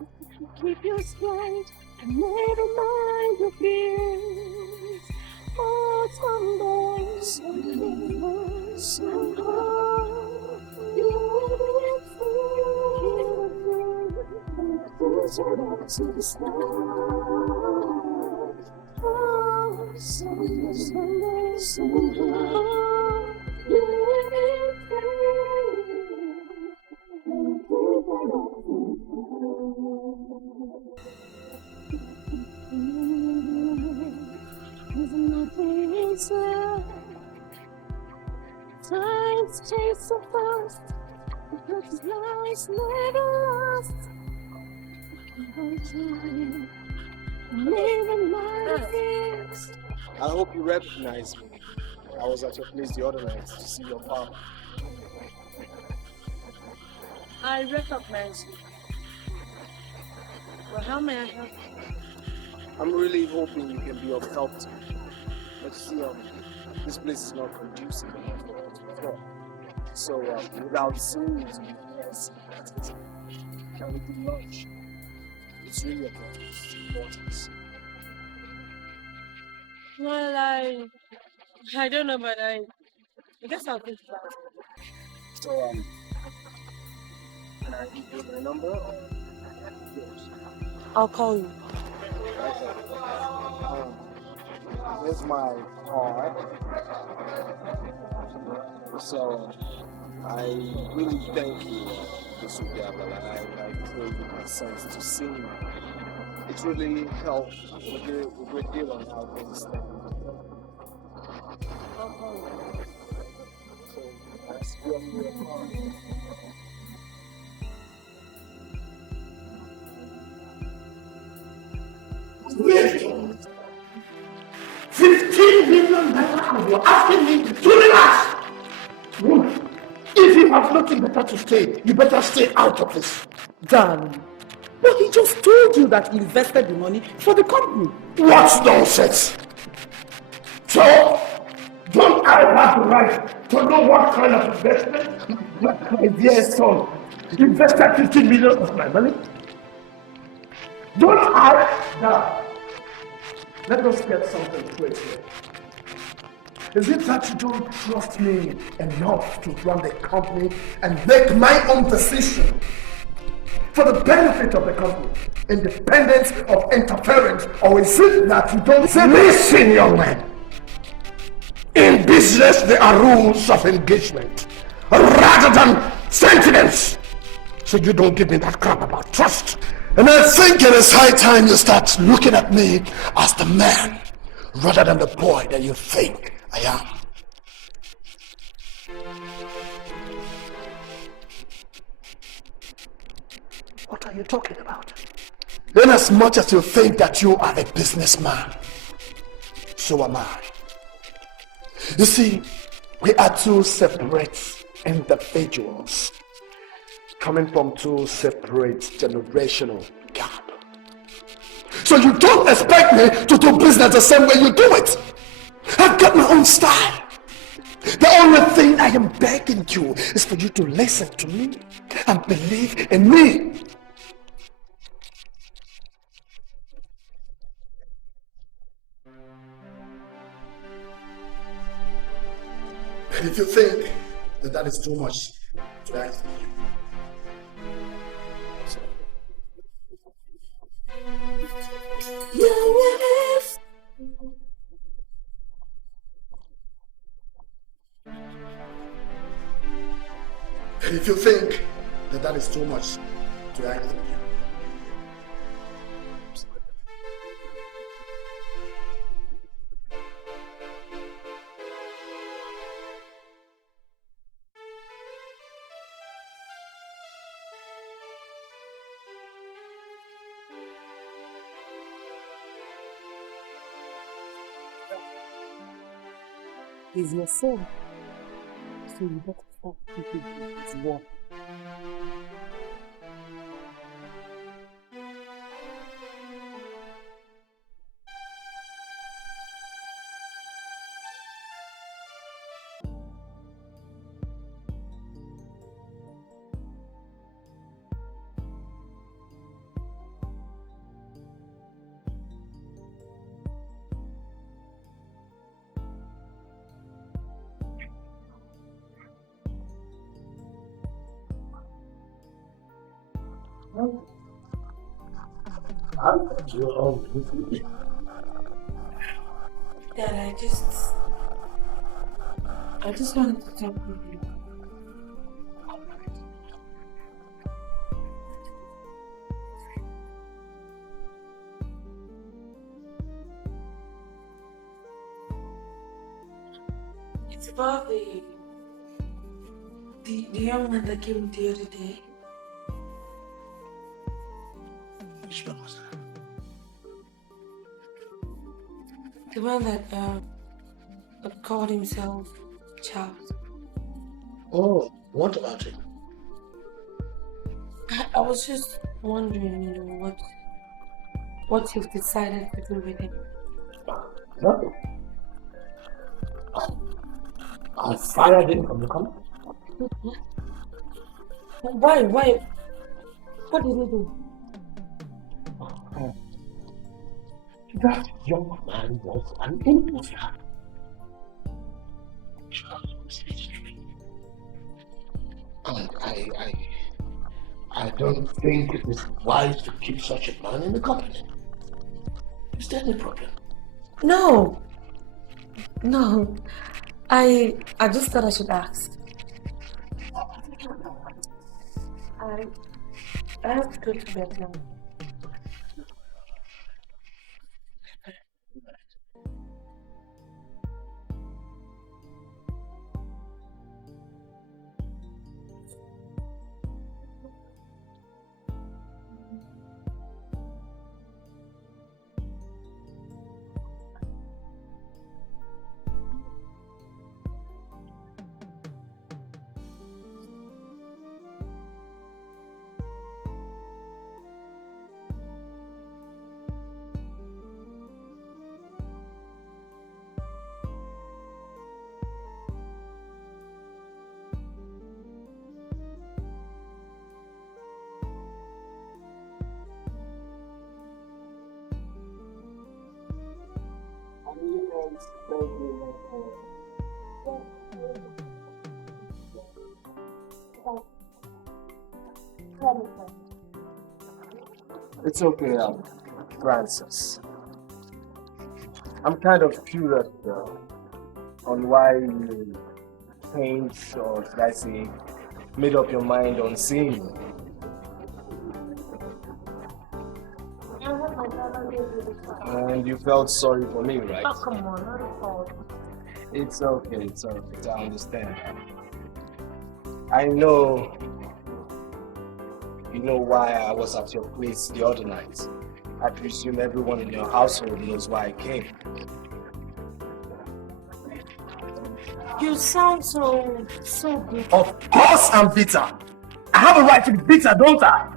Keep you straight and never mind your fears. Oh, someday, somehow, you will be free. Times change so fast, because life's never lost. I'm trying, living my fears. I hope you recognize me. I was at your place the other night to see your father. I recognize you. Well, how may I help you? I'm really hoping you can be of help to me. But you see, this place is not conducive enough for us to talk. So, without seeing you to be yes, can we do lunch? It's really about importance. Well, I don't know, but I guess I'll think about it. So, can I give you my number or yours? I'll call you. Here's my card. So, I really thank you, Mr. Gabala. I pray you consent to see me. It really helped a great deal on how things stand. I'll call you. So, that's your card. 15 million naira and you're asking me to relax! Woman, if you have nothing better to say, you better stay out of this. Darling, but he just told you that he invested the money for the company. What nonsense! So, don't I have the right to know what kind of investment my dear son invested 15 million of my money? Don't I? Now, let us get something straight here. Is it that you don't trust me enough to run the company and make my own decision for the benefit of the company, independent of interference, or is it that you don't say, listen, young man, in business there are rules of engagement rather than sentiments. So you don't give me that crap about trust. And I think it is high time you start looking at me as the man rather than the boy that you think I am. What are you talking about? In as much as you think that you are a businessman, so am I. You see, we are two separate individuals coming from two separate generational gap. So you don't expect me to do business the same way you do it. I've got my own style. The only thing I am begging you is for you to listen to me and believe in me. And if you think that that is too much to ask you, Yes. and if you think that that is too much to ask you, He's your son. So you better start keeping his word. thought you were all with me. Dad, I just wanted to talk with you. It's about the young man that came the other day. Which one was that? The one that called himself Charles. Oh, what about him? I was just wondering, what you've decided to do with him. Nothing. I fired him from the company. Why? What did he do? That young man was an imposter. Charles was his dream. And I don't think it is wise to keep such a man in the company. Is there any problem? No. I just thought I should ask. I have to go to bed now. It's okay, Francis. I'm kind of curious on why you changed, or should I say, made up your mind on seeing me. And you felt sorry for me, right? Oh, come on, not at all. It's okay, I understand. I know you know why I was at your place the other night. I presume everyone in your household knows why I came. You sound so bitter. Of course I'm bitter. I have a right to be bitter, don't I?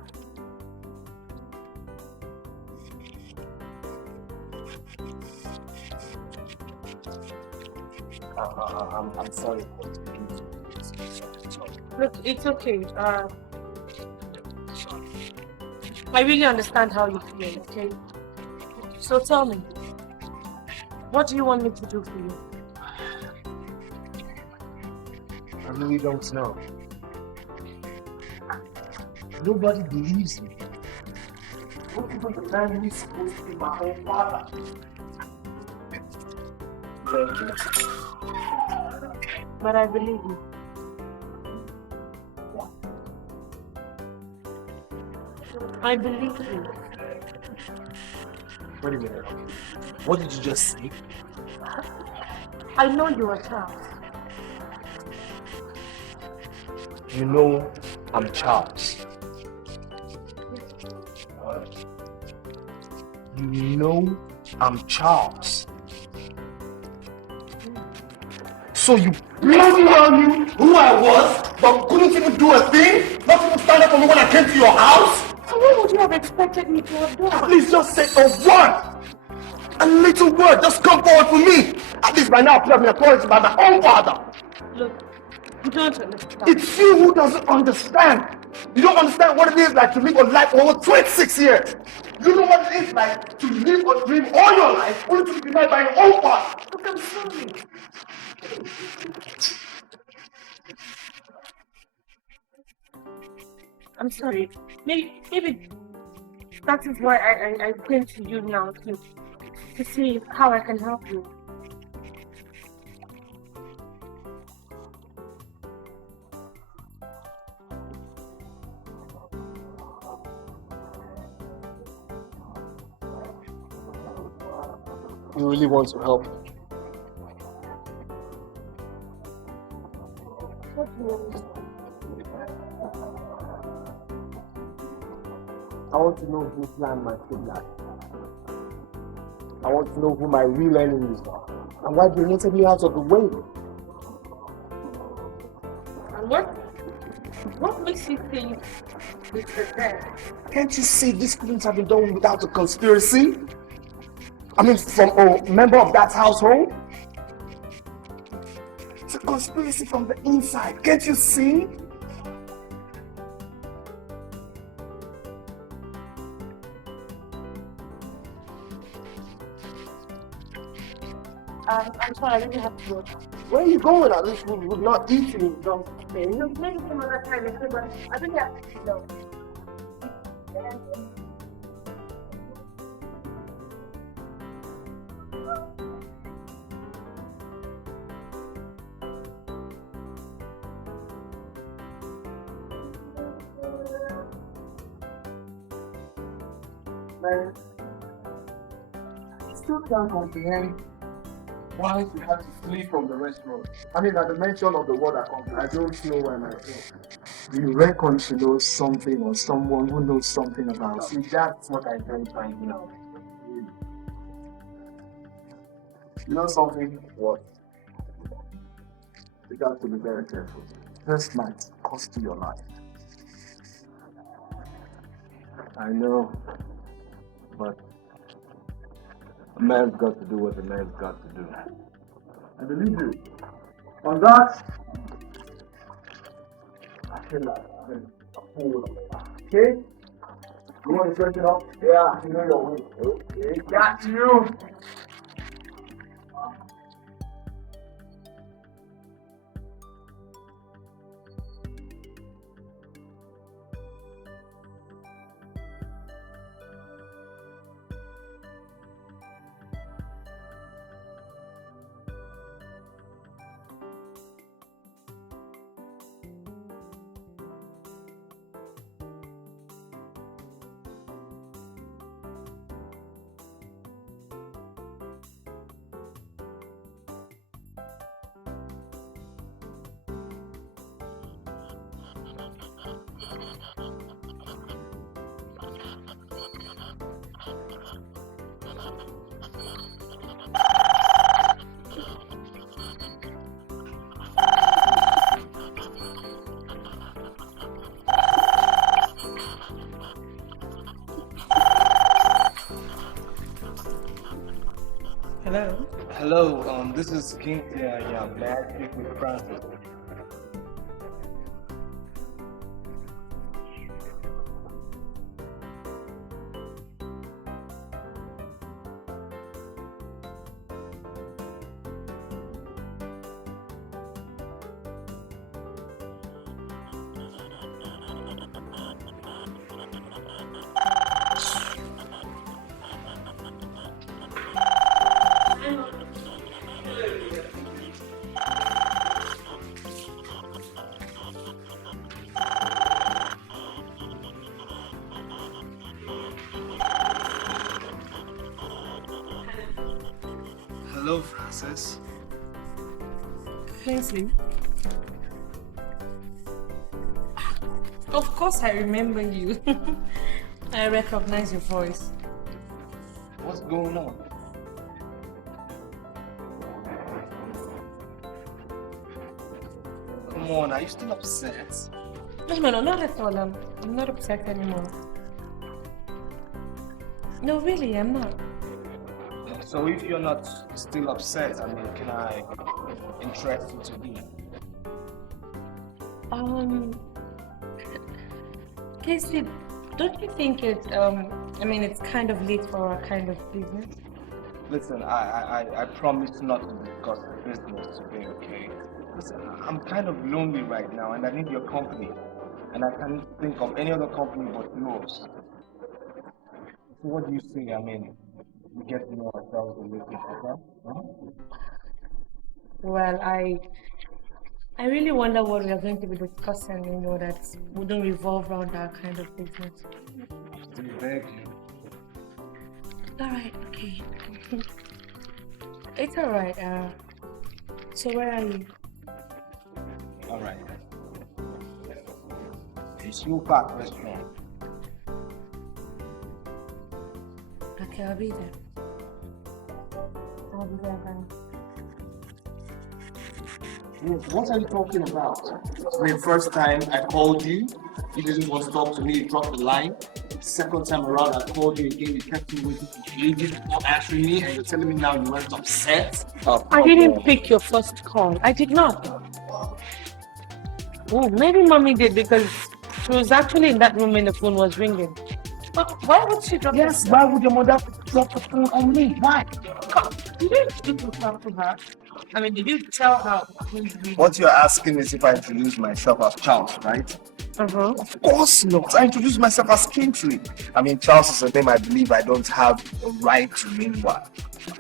I'm sorry. Look, it's okay. I really understand how you feel, okay? So tell me, what do you want me to do for you? I really don't know. Nobody believes me. Not even the man who is supposed to be my own father. Thank you. But I believe you. I believe you. Wait a minute. What did you just say? I know you are Charles. You know I'm Charles. You know I'm Charles. So you bloody well knew who I was, but couldn't even do a thing? Not even stand up for me when I came to your house? So what would you have expected me to have done? At least just say a word! A little word, just come forward for me! At least by now I could have been apologized by my own father! Look, you don't understand. It's you who doesn't understand! You don't understand what it is like to live a life for over 26 years! You know what it is like to live or dream all your life only to be denied by your own father! Look, I'm sorry. I'm sorry. Maybe That is why I came to you now to see how I can help you. You really want to help me? What do you want? I want to know who planned my kidnapping. I want to know who my real enemies are. And why they wanted me out of the way. And what makes you think it's the death? Can't you see this couldn't have been done without a conspiracy? I mean, from a member of that household? It's a conspiracy from the inside. Can't you see? I'm sorry, I really have to go. Where are you going? At least we've not eaten. No, maybe some other time, but I really have to go. Man, I still can't comprehend why you had to flee from the restaurant. I mean, at the mention of the word accomplice, I don't know why myself. Do you reckon she knows something or someone who knows something about? See, that's what I don't find out. You know something? What? You got to be very careful. This might cost you your life. I know, but a man's got to do what a man's got to do. I believe you. On that, I feel like I've been a fool. Okay? You want to stretch it up? Yeah, you know your way. Okay, got you. Hello? Hello, this is Kingsley. Yeah, may I speak with Franca? Hello, Francis. Kingsley. Of course I remember you. I recognize your voice. What's going on? Come on, are you still upset? No, not at all. I'm not upset anymore. No, really, I'm not. So if you're not still upset, I mean, can I interest you to be? Casey, don't you think it's kind of late for our kind of business? Listen, I promise not to discuss business today, okay? Listen, I'm kind of lonely right now and I need your company. And I can't think of any other company but yours. So what do you say? I mean, we get to know ourselves a little bit better. Huh? Well, I really wonder what we are going to be discussing, that wouldn't revolve around that kind of business. I beg you. Alright, okay. It's alright. So where are you? Alright. It's your back restaurant. Okay, I'll be there. I'll be there then. What are you talking about? The first time I called you, you didn't want to talk to me, you dropped the line. Second time around, I called you again, you kept me waiting for you, you not answering me, and you're telling me now you weren't upset. I didn't pick your first call. I did not. Oh, maybe mommy did because she was actually in that room when the phone was ringing. But why would she drop Yes, the why would your mother drop the phone on me? Why? Did you talk to her? I mean, did you tell her? What you're asking is if I introduce myself as Charles, right? Uh-huh. Of course not. I introduced myself as Kingsley. I mean, Charles is a name I believe I don't have a right to mean one.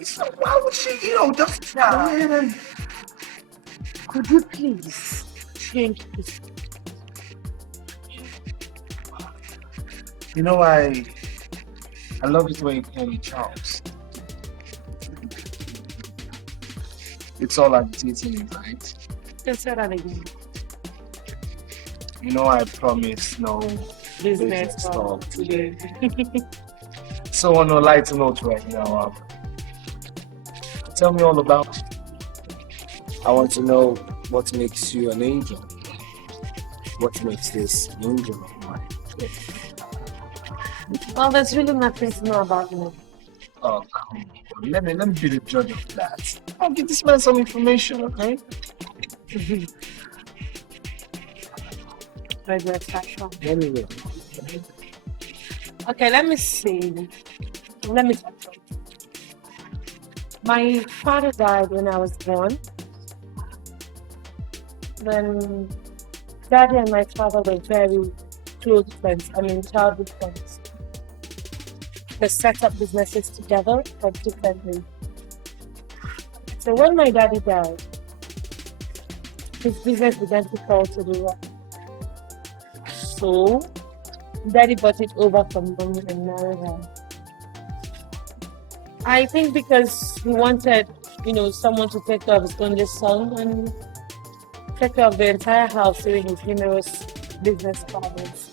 So why would she, just go ahead and... Could you please change this? You know, I love it when you call me Charles. It's all agitating, right? Just say that again. You know, I promise no Business talk today. So on a lighter note right now, tell me all about it. I want to know what makes you an angel. What makes this angel of mine? Well, there's really nothing to know about me. Oh, come on. Let me be the judge of that. I'll give this man some information, okay? Anyway. Okay, let me see. Let me talk. My father died when I was born. Then Daddy and my father were very close friends. I mean, childhood friends. They set up businesses together, but differently. So when my daddy died, his business began to fall to the rock. So, Daddy bought it over from mommy and married her. I think because he wanted, someone to take care of his only son and take care of the entire house during his numerous business travels.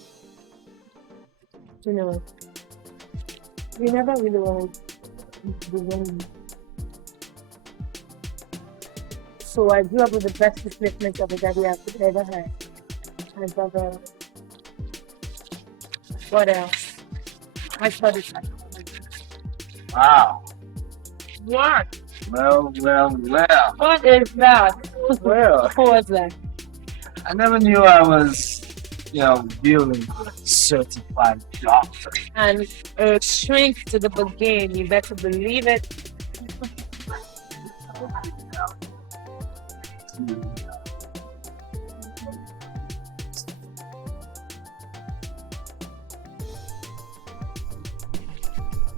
We never really wanted to be lonely. So I grew up with the best replacement of a daddy I could ever have. My brother. What else? I studied psychology. Wow. What? Well. What is that? Well. Who was that? I never knew I was, dealing with a certified doctor. And a shrink to the bargain, you better believe it.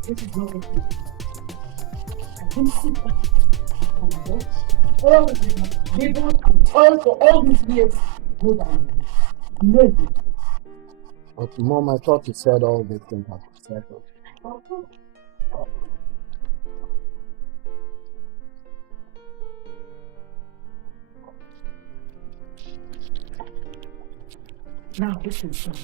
This is not it. I can sit back and watch all the labor and toil for all these years go down. Maybe. But Mom, I thought you said all these things have been settled. Now listen, son.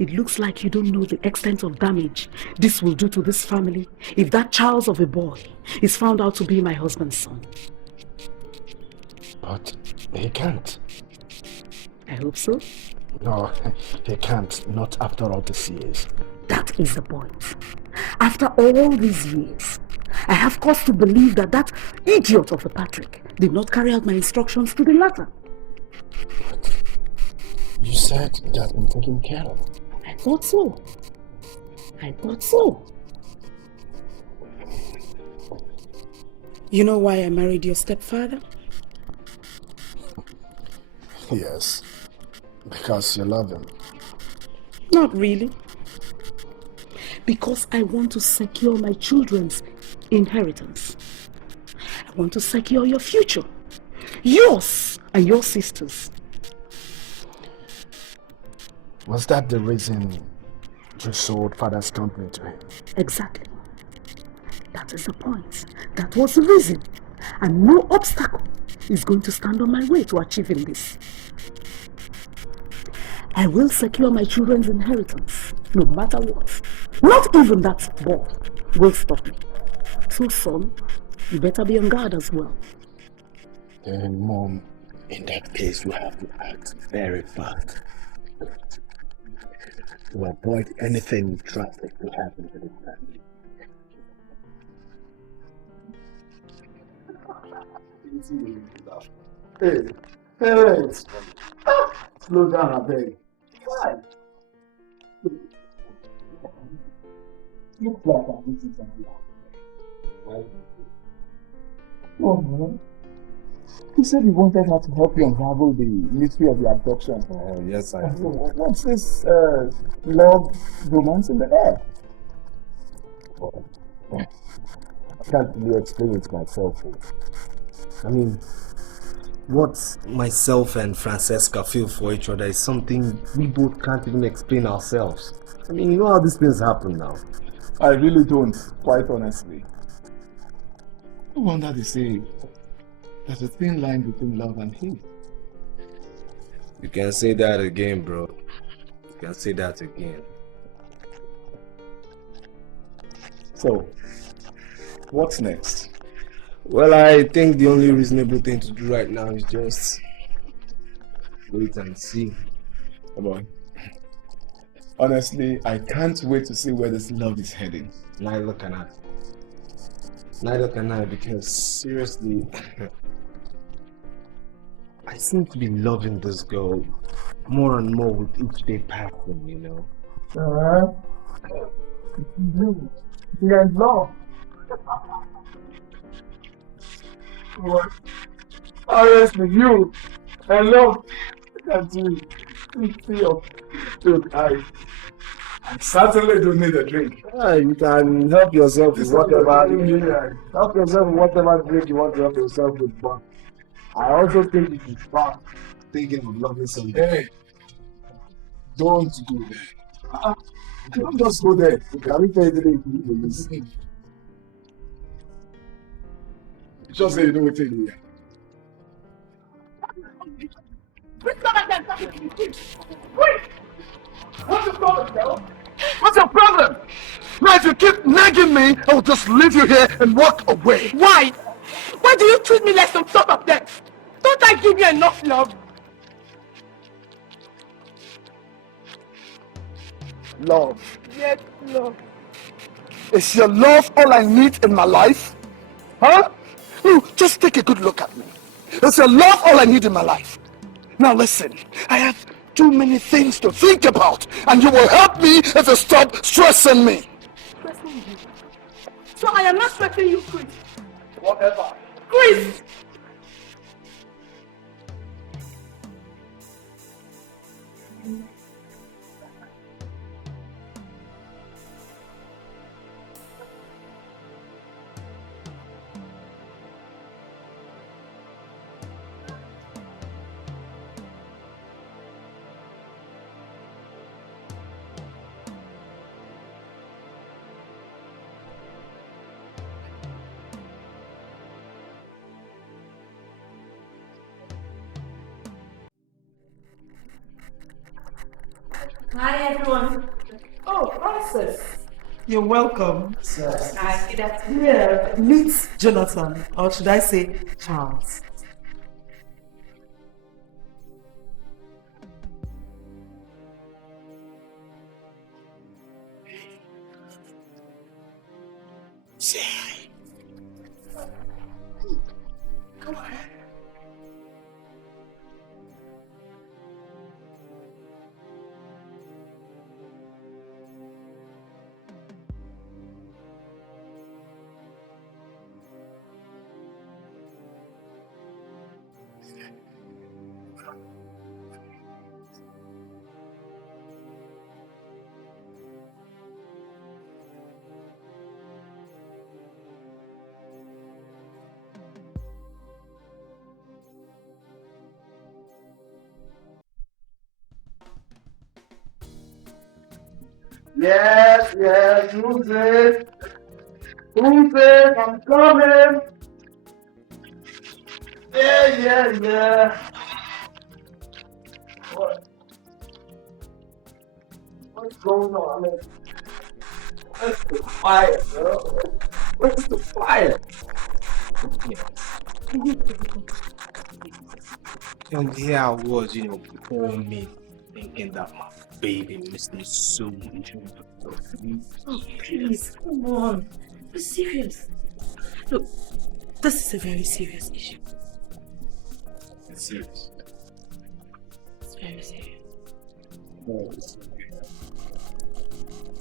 It looks like you don't know the extent of damage this will do to this family if that child of a boy is found out to be my husband's son. But he can't. I hope so. No, he can't. Not after all these years. That is the point. After all these years, I have cause to believe that that idiot of a Patrick did not carry out my instructions to the letter. But you said it has been taken care of. I thought so. You know why I married your stepfather? Yes, because you love him. Not really. Because I want to secure my children's inheritance. I want to secure your future. Yours and your sisters. Was that the reason you sold father's company to him? Exactly. That is the point. That was the reason. And no obstacle is going to stand on my way to achieving this. I will secure my children's inheritance, no matter what. Not even that boy will stop me. So, son, you better be on guard as well. And Mom, in that case, we have to act very fast to avoid anything drastic to happen to this family. Hey, parents! Slow down, I beg. Why? Look like I'm missing something. Oh, man. You said you wanted her to help you unravel the mystery of the abduction. Oh, yes, I do. What's this love romance in the air? I can't really explain it myself. I mean, what myself and Francesca feel for each other is something we both can't even explain ourselves. I mean, you know how these things happen now. I really don't, quite honestly. No wonder they say there's a thin line between love and hate. You can say that again, bro. You can say that again. So, what's next? Well, I think the only reasonable thing to do right now is just wait and see. Come on. Honestly, I can't wait to see where this love is heading. Neither can I. Neither can I, because seriously, I seem to be loving this girl more and more with each day passing, you know. You're in love. What? Honestly, you and love. That's me. Look, I certainly don't need a drink. Yeah, you can help yourself with whatever. Help yourself with whatever drink you want to help yourself with, but I also think you should start thinking of loving somebody. Hey, don't go there. Don't just go there. Can we tell you today if you need this? Just say you know what to do. Quick! What's the problem, girl? What's your problem? Now, if you keep nagging me, I will just leave you here and walk away. Why? Why do you treat me like some sort of death? Don't I give you enough love? Love. Yes, love. Is your love all I need in my life? Huh? Just take a good look at me. Is your love all I need in my life? Now listen, I have too many things to think about, and you will help me if you stop stressing me. Stressing you? So I am not stressing you, Chris. Whatever. Chris! Hi everyone. Oh, Francis. You're welcome. Hi, good afternoon. Yeah, meet Jonathan, or should I say Charles? Say hi. Come on. Yes, yes, who's it? Who's it? I'm coming. Yeah. What's going on? I mean, where's the fire, bro? Where's the fire? And here I was, before me, thinking that my baby missed me so much. Oh, please, come on. Be serious. Look, this is a very serious issue. It's serious. It's very serious. No, it's serious.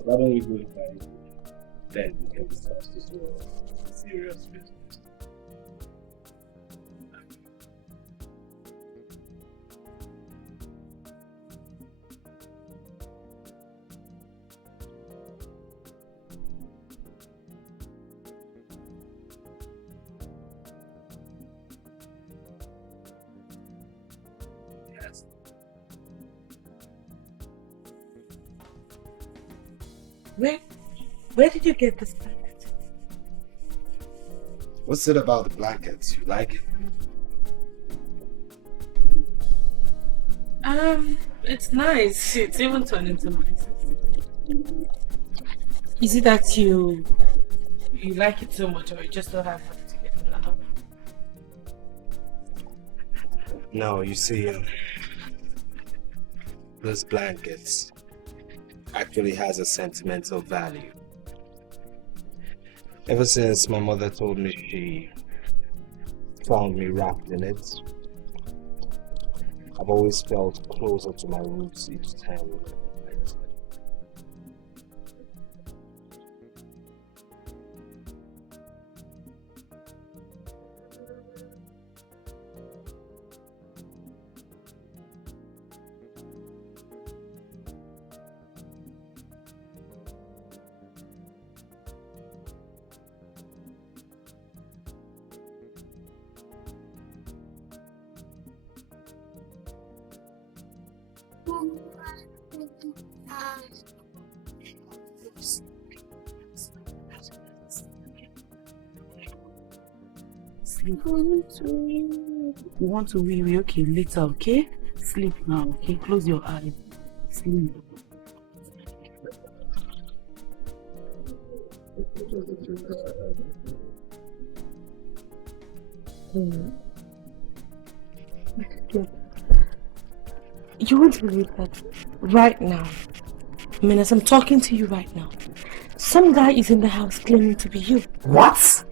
Why don't we go inside? Then we can discuss this serious business. Where did you get this blanket? What's it about the blankets? You like it? It's nice. It's even turned into nice. Is it that you like it so much, or you just don't have money to get it now? No, you see, those blankets actually has a sentimental value. Ever since my mother told me she found me wrapped in it, I've always felt closer to my roots each time. Sleep. You want to wee? Okay, later, okay? Sleep now, okay? Close your eyes. Sleep. You won't believe that right now, I mean, as I'm talking to you right now, some guy is in the house claiming to be you. What?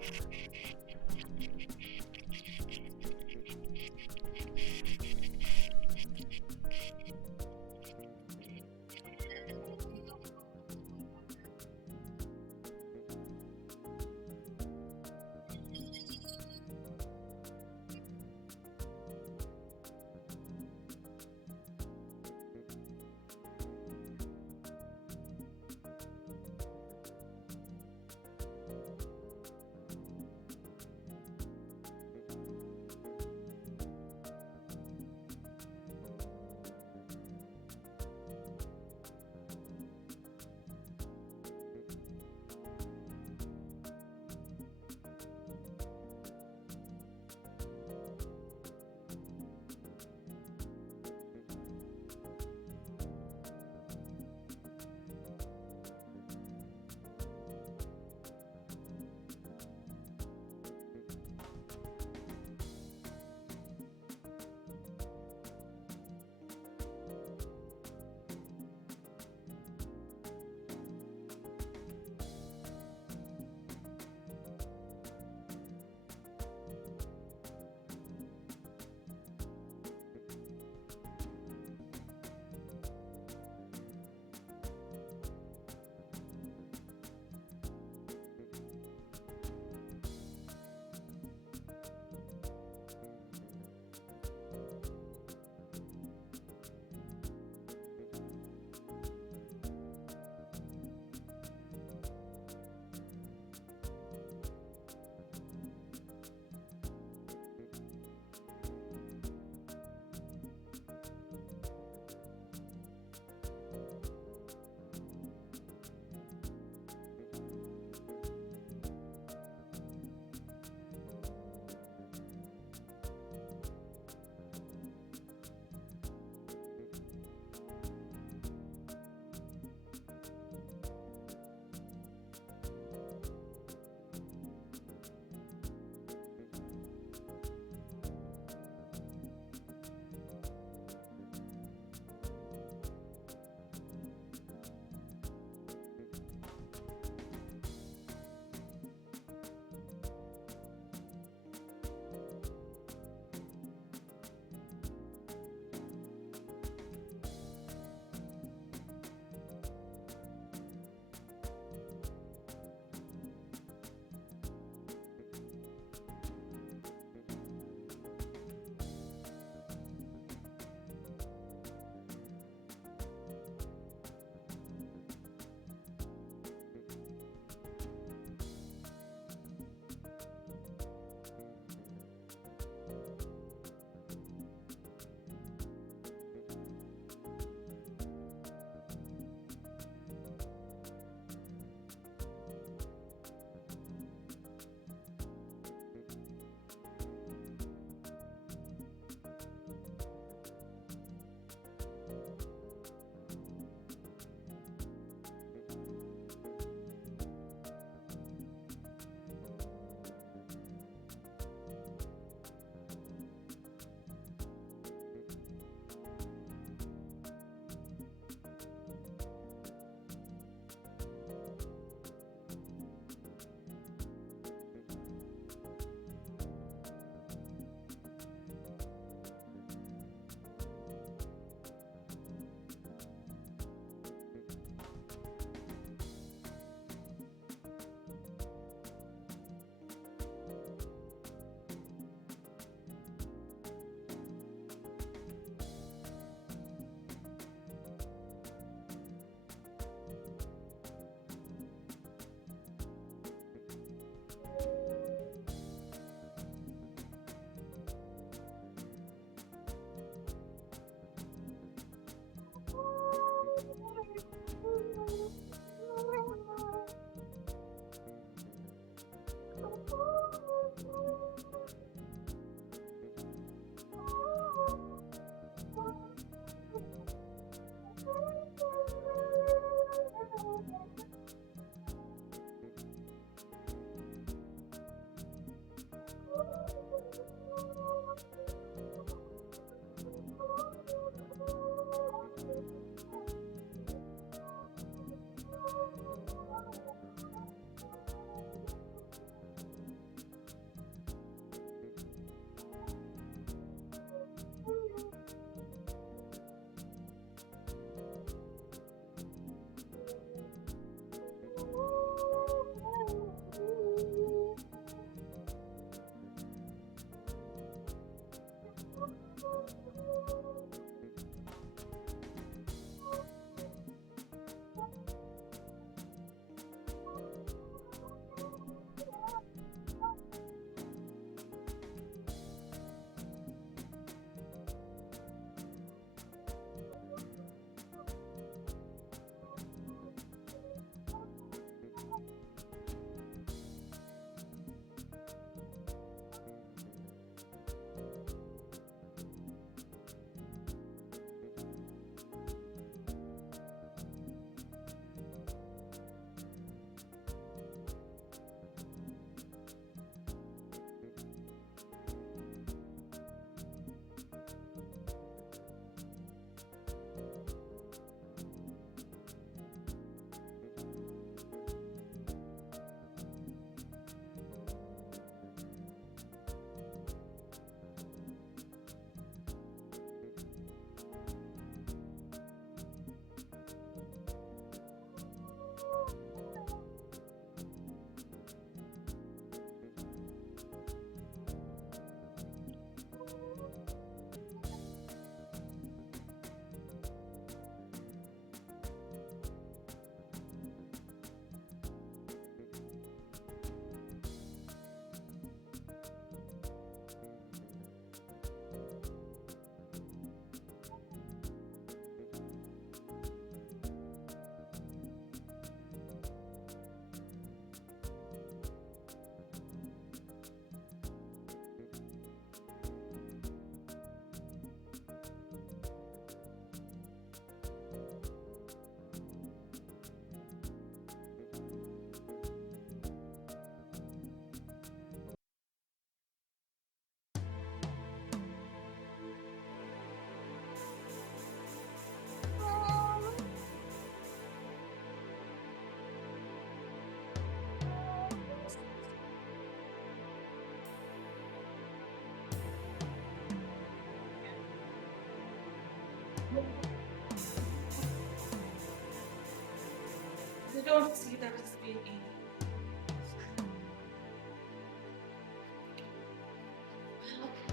They don't see that it's being eaten.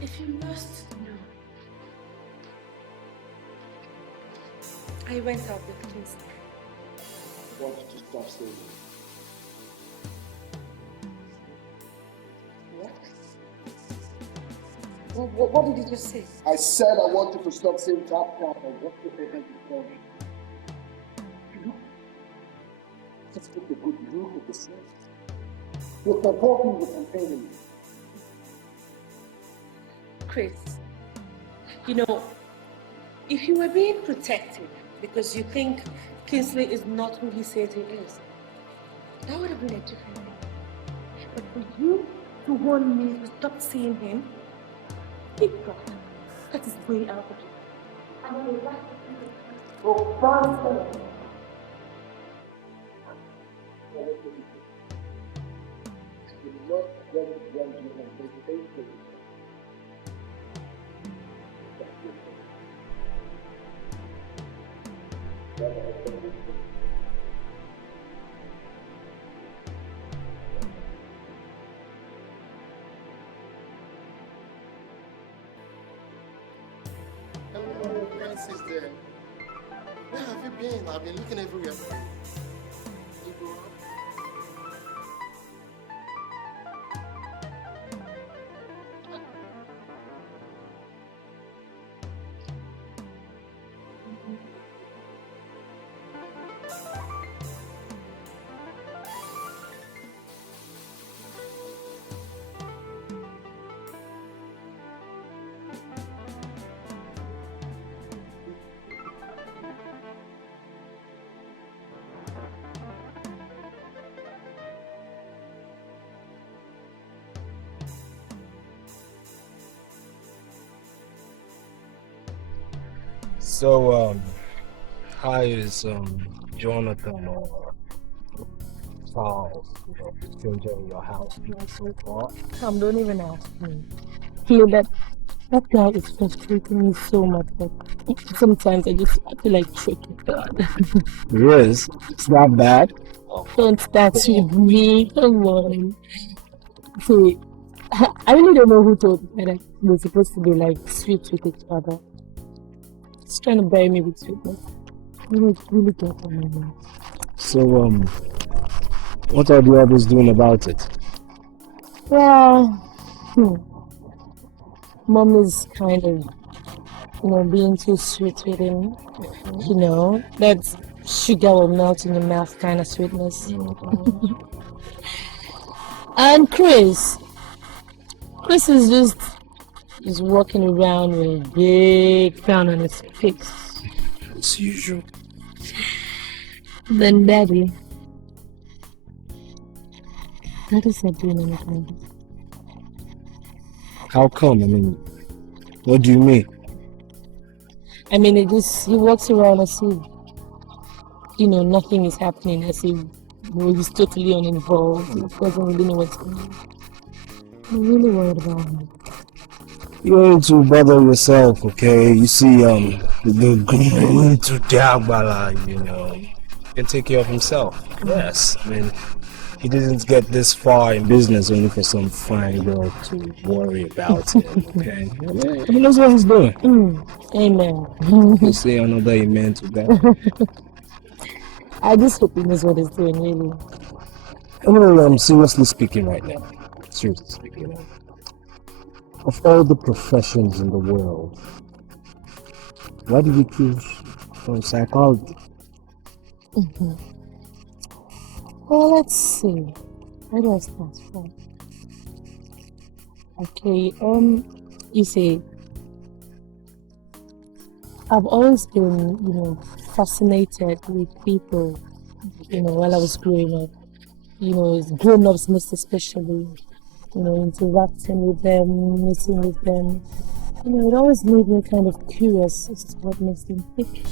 If you must know, I went out with Kingsley. I want you to stop saying it. What did you just say? I said I want you to stop saying tap tap and what you think you just put the good look at the sense. You're supporting the campaign. Chris, you know, if you were being protective because you think Kingsley is not who he says he is, that would have been a different thing. But for you to warn me to stop seeing him, big God, that is way out of you. I would like to see it. Oh, God. Francis there. Where have you been? I've been looking everywhere. So, how is Jonathan or Charles, stranger in your house doing so far? Tom, don't even ask me. That guy is frustrating me so much that sometimes I feel like tripping God. It is. It's not bad. Don't start with me. Come on. See, I really don't know who told me that we're supposed to be like sweet with each other. It's trying to bury me with sweetness. Really get on my nerves. So, what are the others doing about it? Well, Mom is kind of, being too sweet with him. That sugar will melt in your mouth kind of sweetness. And Chris is just walking around with a big frown on his face. As usual. Then Daddy's not doing anything. How come? I mean, what do you mean? I mean, he walks around as if, nothing is happening, as if he's totally uninvolved. He doesn't really know what's going on. I'm really worried about him. You don't need to bother yourself, okay? You see, the going to Diagbala, can take care of himself. Yes, I mean, he didn't get this far in business only for some fine girl to worry about him, okay? He knows what he's doing. Amen. You say another amen to that. I just hope he knows what he's doing, really. Anyway, I'm seriously speaking right now. Seriously speaking. Of all the professions in the world, why did you choose psychology? Well, let's see. Where do I start from? Okay, you see, I've always been, fascinated with people, while I was growing up. Grown-ups most especially, interacting with them, meeting with them. It always made me kind of curious as to what makes them tick.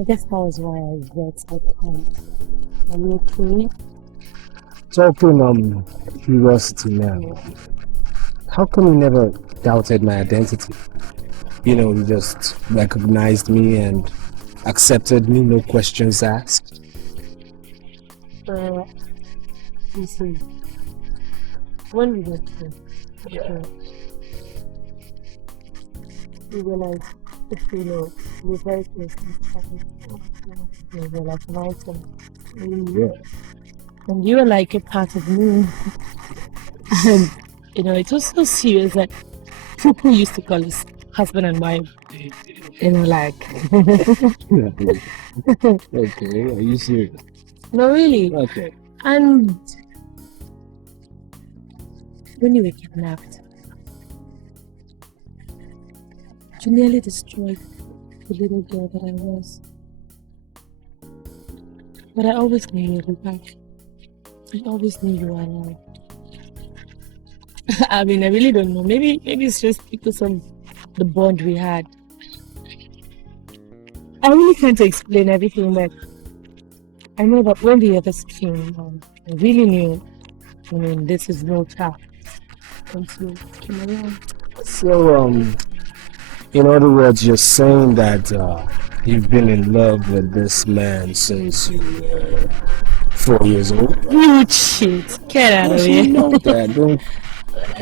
I guess that was why I read psychology. Are you okay? Talking curiosity now. How come you never doubted my identity? You just recognized me and accepted me, no questions asked. You see, when we were kids, we were like, we were very close to each other. We were like mountains. Yeah. And you were like a part of me. And, it was so serious that people used to call us husband and wife. Like. Okay, are you serious? No, really. Okay. And when you were kidnapped, you nearly destroyed the little girl that I was. But I always knew you'd be back. I always knew you were alive. I mean, I really don't know. Maybe it's just because of the bond we had. I really can't explain everything, but I know that when the others came, I really knew, this is no child until you came around. So, in other words, you're saying that you've been in love with this man since you were 4 years old? You cheat! Get out of here! You know that, don't.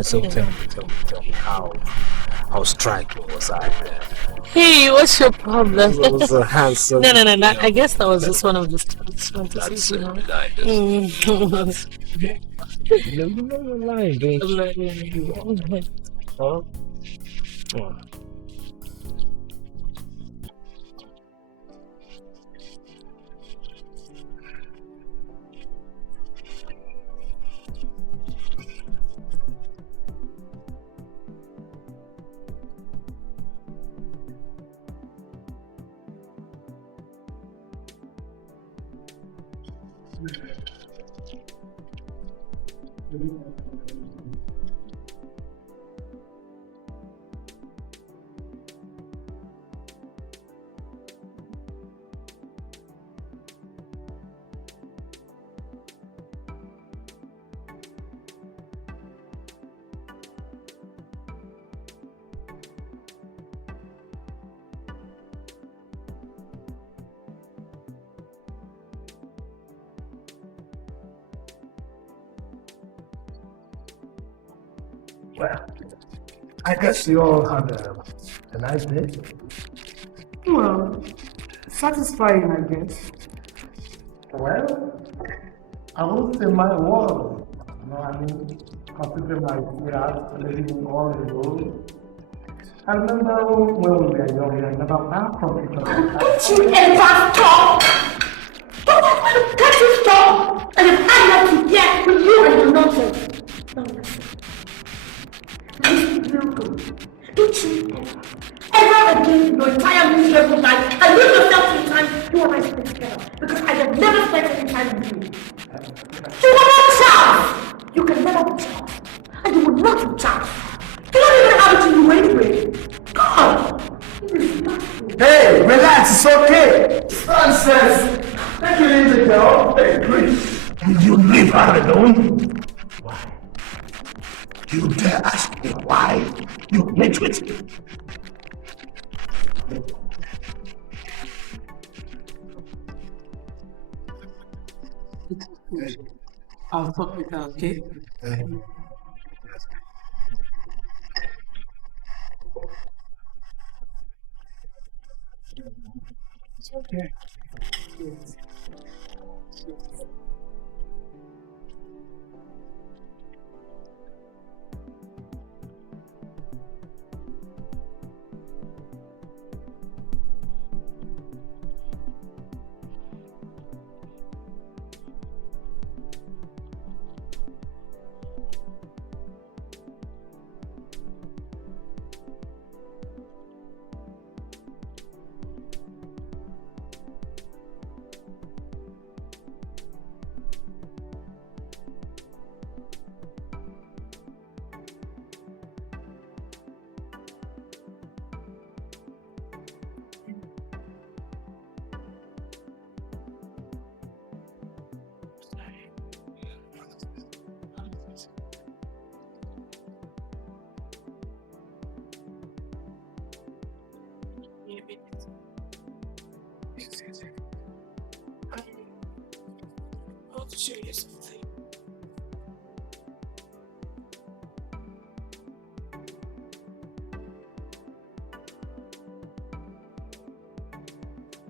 So tell me how striking was I there? Hey, what's your problem? He was a handsome. No. I guess that was just one of the fantasies, You're lying, don't you? Huh? Well, I guess you all had a nice day. Well, satisfying, I guess. Well, I won't say my word. You know what I mean? Considering my sweetheart living all alone. I remember when we were young, I never found from Don't you ever stop! Can't you stop? And if I left you here with you and your nonsense. Now listen. Listen real good. Don't you ever again in your entire miserable life and leave yourself to the time you and I spend together. Because I have never spent any time with you. You are not Charles! You can never be Charles. And you will not be Charles. You don't even have it to you anyway. God! Hey, relax, it's okay. Nonsense. Take it easy, girl. Hey, please. Will you leave her alone? Why? You dare ask me why you met with me? I'll talk with her, okay? It's okay. I want to show you something.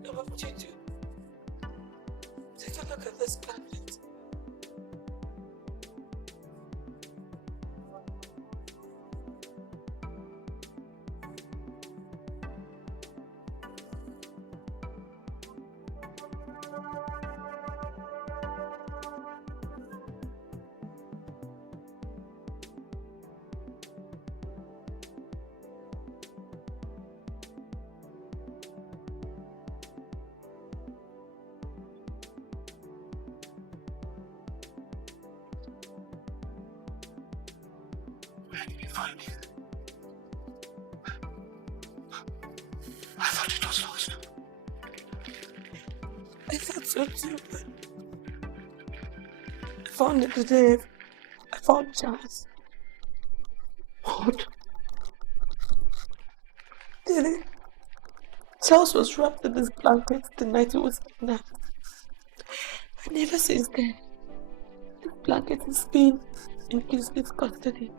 Now what would you do? Take a look at this planet. Find it. I thought it was lost. I thought so too, but I found it today. I found Charles. What? Did it? Charles was wrapped in this blanket the night he was kidnapped. And ever since then, the blanket has been in Kingsley's custody.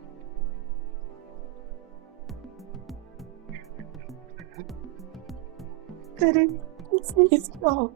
Daddy, it's his fault.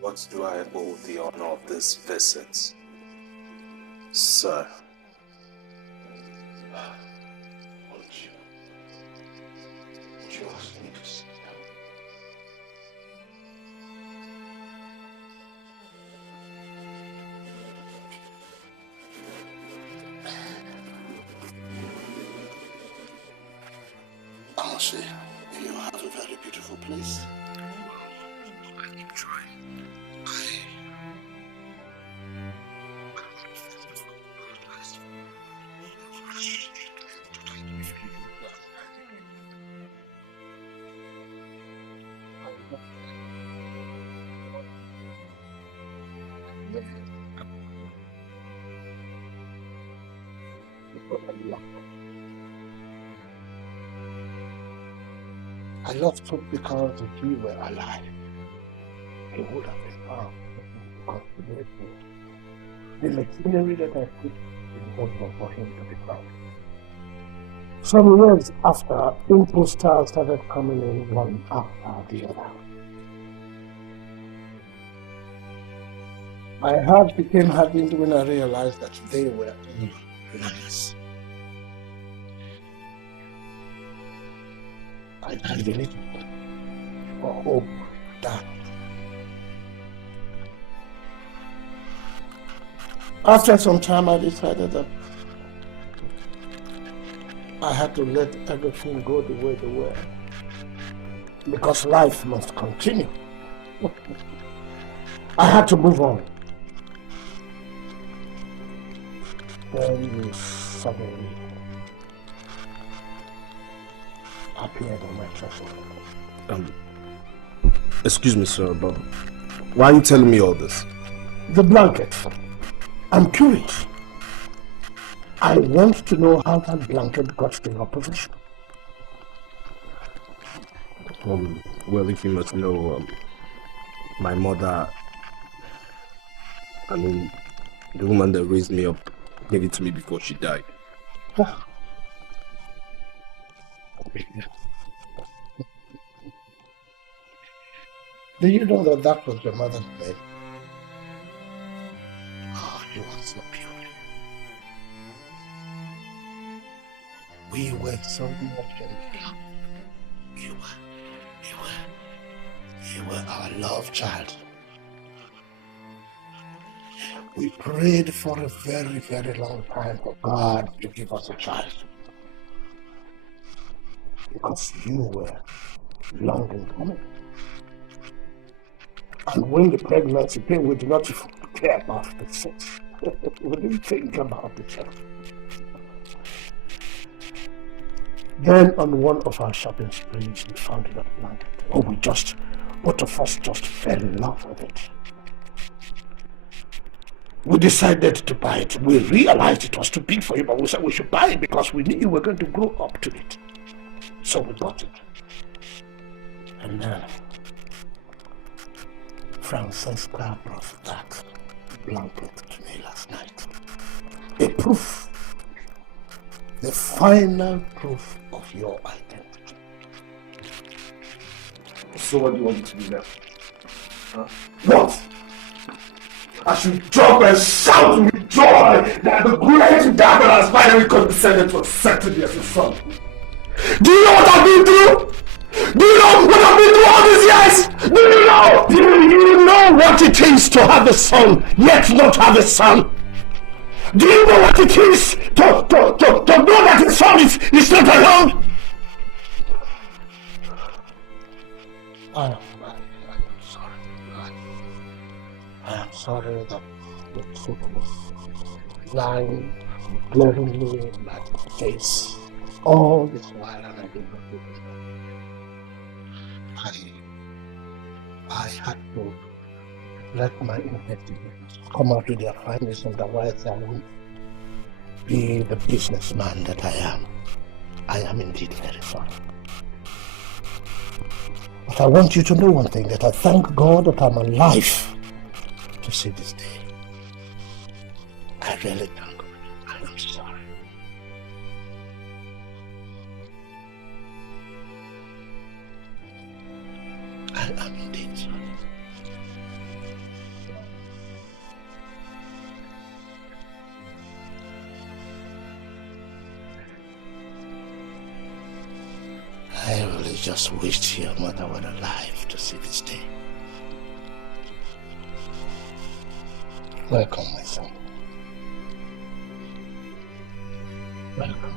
What do I owe the honor of this visit, sir? Won't you ask me to sit down? Honestly, you have a very beautiful place. I keep trying. I loved hope because if you were alive, it would have been found. The machinery that I put in order for him to be found. Some years after, imposters started coming in one after the other. My heart became heavy when I realized that they were liars. I believed for hope that after some time I decided that I had to let everything go the way they were because life must continue. I had to move on. Then suddenly appeared on my threshold. Excuse me, sir, but why are you telling me all this? The blanket. I'm curious. I want to know how that blanket got in your possession. Well, if you must know, my mother, the woman that raised me up, gave it to me before she died. Do you know that that was your mother's name? Oh, you are so pure. We were so much in love. You were our love child. We prayed for a very, very long time for God to give us a child. Because you were long in coming. And when the pregnancy came, we did not care about the sex. We didn't think about the sex. Then on one of our shopping sprees, we found that blanket. Oh, both of us just fell in love with it. We decided to buy it. We realized it was too big for you, but we said we should buy it because we knew you were going to grow up to it. So we bought it. And then Francesca brought that blanket to me last night. A proof. The final proof of your identity. So what do you want me to do now? Huh? What? I should jump and shout with joy that the great God that has finally condescended to accept me as his son. Do you know what I've been through? Do you know what I've been through all these years? Do you know? Do you know what it is to have a son, yet not have a son? Do you know what it is to know that his son is not alone? I am sorry. I am sorry that the truth was lying, glaring me in my face all this while, and I did not do it. I had to let my investigators come out with their findings, otherwise I won't be the businessman that I am. I am indeed very sorry. But I want you to know one thing, that I thank God that I'm alive to see this day. I really thank God. I am sorry. I am indeed sorry. just wished your mother were alive to see this day. Welcome, my son. Welcome.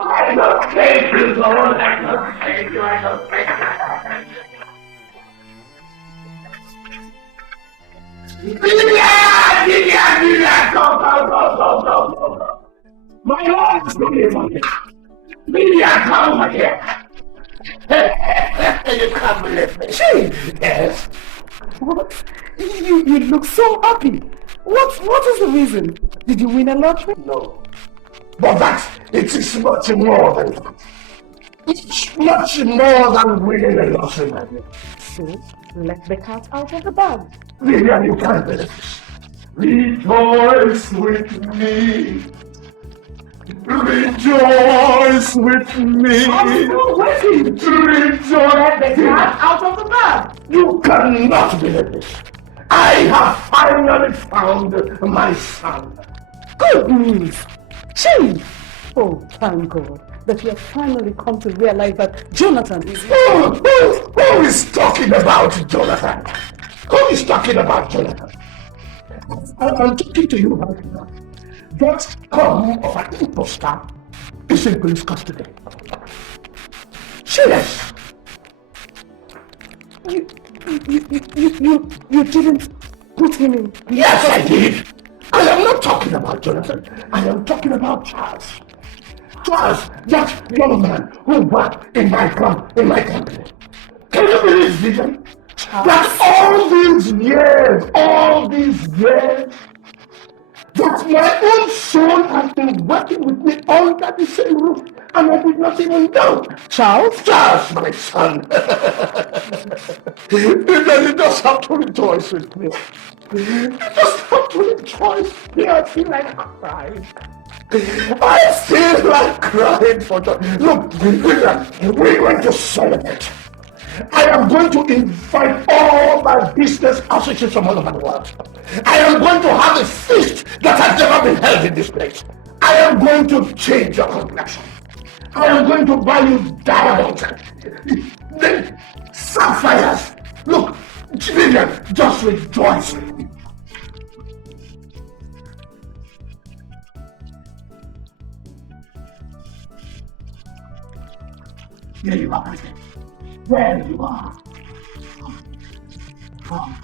I don't thank you, Lord. I don't thank you. I don't thank you. Vivian, go. My Lord is looking. Vivian, come here. You can't believe me. Yes. What? You look so happy. What is the reason? Did you win a lottery? No. But it is much more than that. It's much more than winning a lottery, my dear. So, let the cat out of the bag. Vivian, you can't believe this. Rejoice with me. Rejoice with me. I'm still waiting. Rejoice. Let the cat out of the bag. You cannot believe this. I have finally found my son. Good news. Gee. Oh, thank God that you have finally come to realize that Jonathan is... Who is talking about Jonathan? Who is talking about Jonathan? I'm talking to you right now. That scum of an imposter is in police custody. Yes. You didn't put him in... Yes, I did. I am not talking about Jonathan. I am talking about Charles. Charles, that young man who worked in my company. Can you believe, Vivian? That all these years, that my own son has been working with me under the same roof, and I did not even know. Charles? Charles, my son. You just have to rejoice with me. You just have to rejoice. I feel like crying. I feel like crying for joy. Look, we're going to celebrate. I am going to invite all my business associates from all over the world. I am going to have a feast that has never been held in this place. I am going to change your complexion. I am going to buy you diamonds, then sapphires. Look, Vivian, just rejoice with me. Here you are, Vivian. There you are. Come.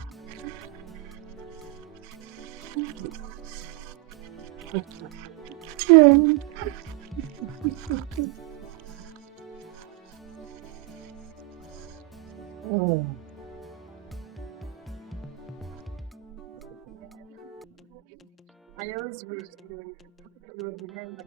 I always wish you would remember.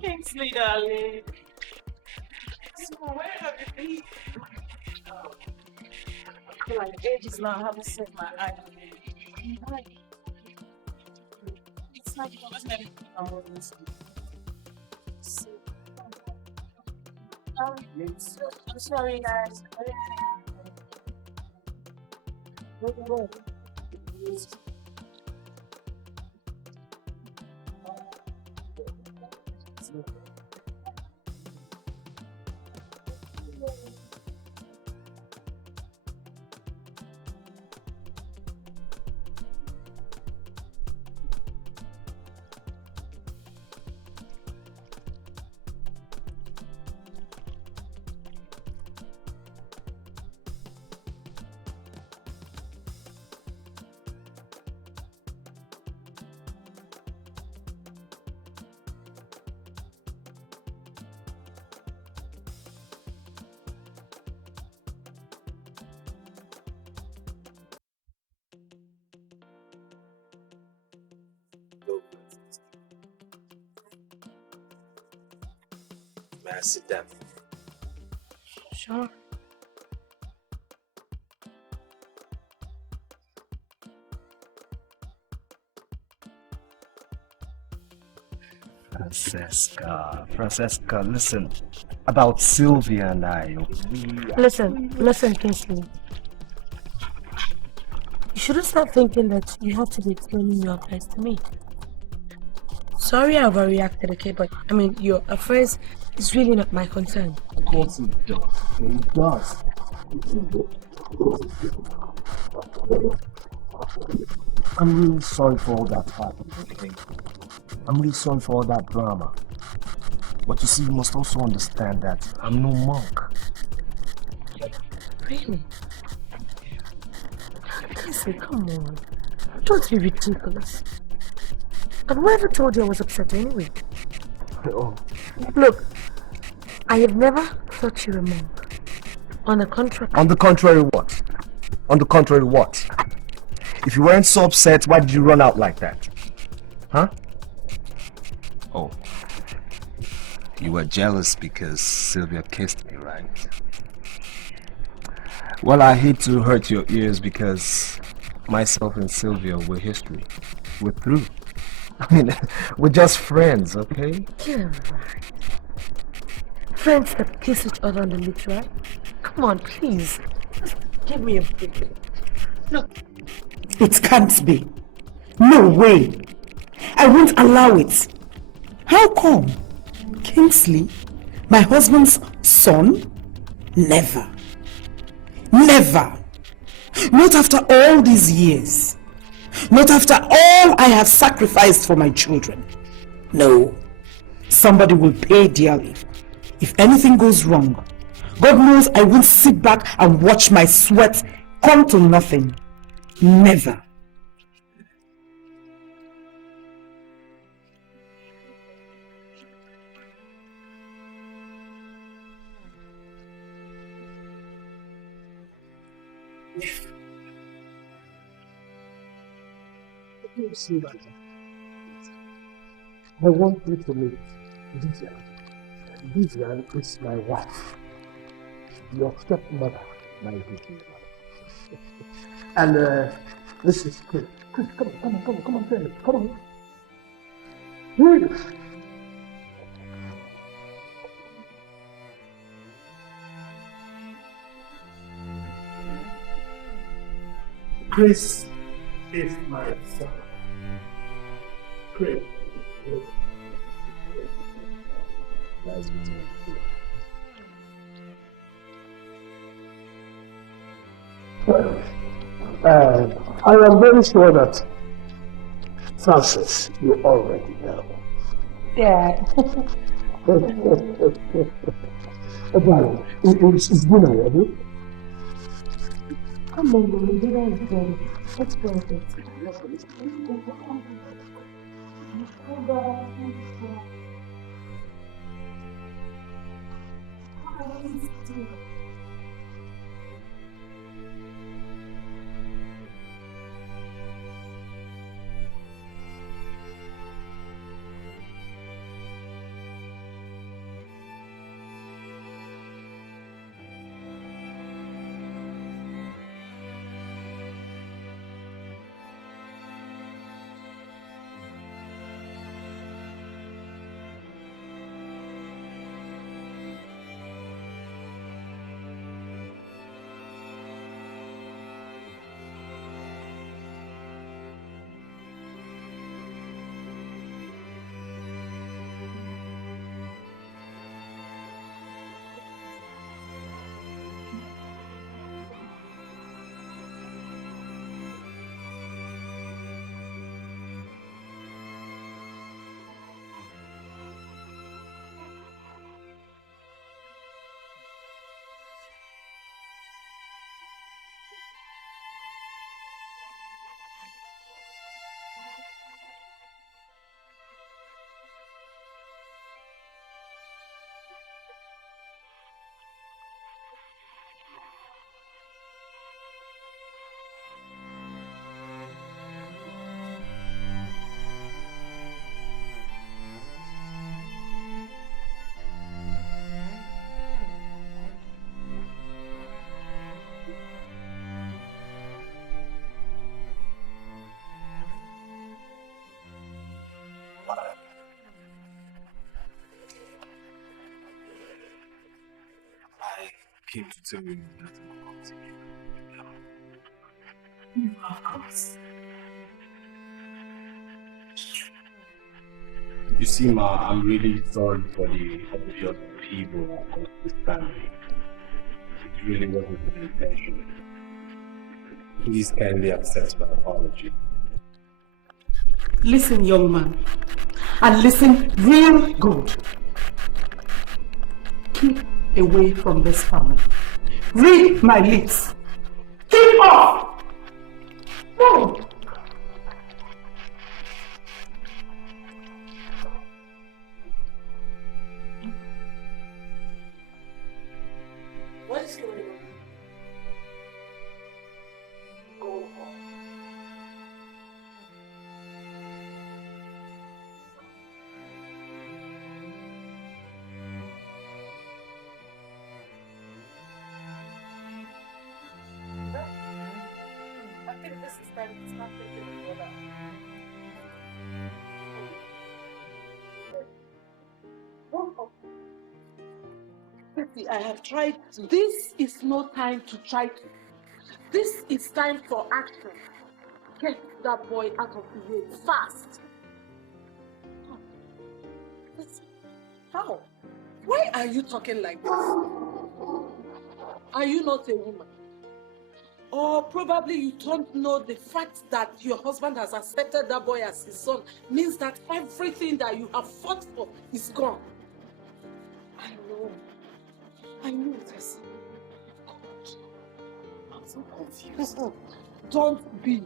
Kingsley, darling. So where have you been? I feel like ages now I haven't set my eyes on you. It's like you wasn't everything I'm always so, I'm sorry, guys. May I sit down? Sure. Francesca, listen. About Sylvia and I, Listen, Kingsley. You shouldn't start thinking that you have to be explaining your affairs to me. Sorry I overreacted, okay, but I mean, your affairs is really not my concern. Of course it does. It does. I'm really sorry for all that happened, okay? I'm really sorry for all that drama. But you see, you must also understand that I'm no monk. Really? Kingsley, come on. Don't be ridiculous. And whoever told you I was upset anyway? Oh. Look, I have never thought you a monk. On the contrary. On the contrary, what? On the contrary, what? If you weren't so upset, why did you run out like that? Huh? Oh. You were jealous because Sylvia kissed me, right? Well, I hate to hurt your ears because myself and Sylvia were history. We're through. I mean, we're just friends, okay? Yeah, right. Friends that kiss each other on the lips, right? Come on, please. Just give me a break. Look. It can't be. No way. I won't allow it. How come? Kingsley, my husband's son? Never. Never. Not after all these years. Not after all I have sacrificed for my children. No. Somebody will pay dearly. If anything goes wrong, God knows I won't sit back and watch my sweat come to nothing. Never. You see that? I want you to meet Vivian. Vivian is my wife. Your stepmother, my Vivian. And this is Chris. Chris, come on, tell me. Come on. Chris. Chris is my son. Chris. Nice meeting you. I am very sure that Francis, you already know. Yeah. Darling, it's dinner ready? Come on, baby, dinner is ready. Let's go with it. came to tell you that I'm confronting you. Of course. You see, Ma, I'm really sorry for the obvious evil of this family. It really wasn't my intention. Please kindly accept my apology. Listen, young man, and listen real good. Keep away from this family. Read my lips. Keep off! No! What is going on? Go home. I think this is time to start thinking about that. See, I have tried to. This is no time to try to. This is time for action. Get that boy out of the way fast. How? Why are you talking like this? Are you not a woman? Or probably you don't know the fact that your husband has accepted that boy as his son means that everything that you have fought for is gone. I know, Tessie. God, I'm so confused. Don't be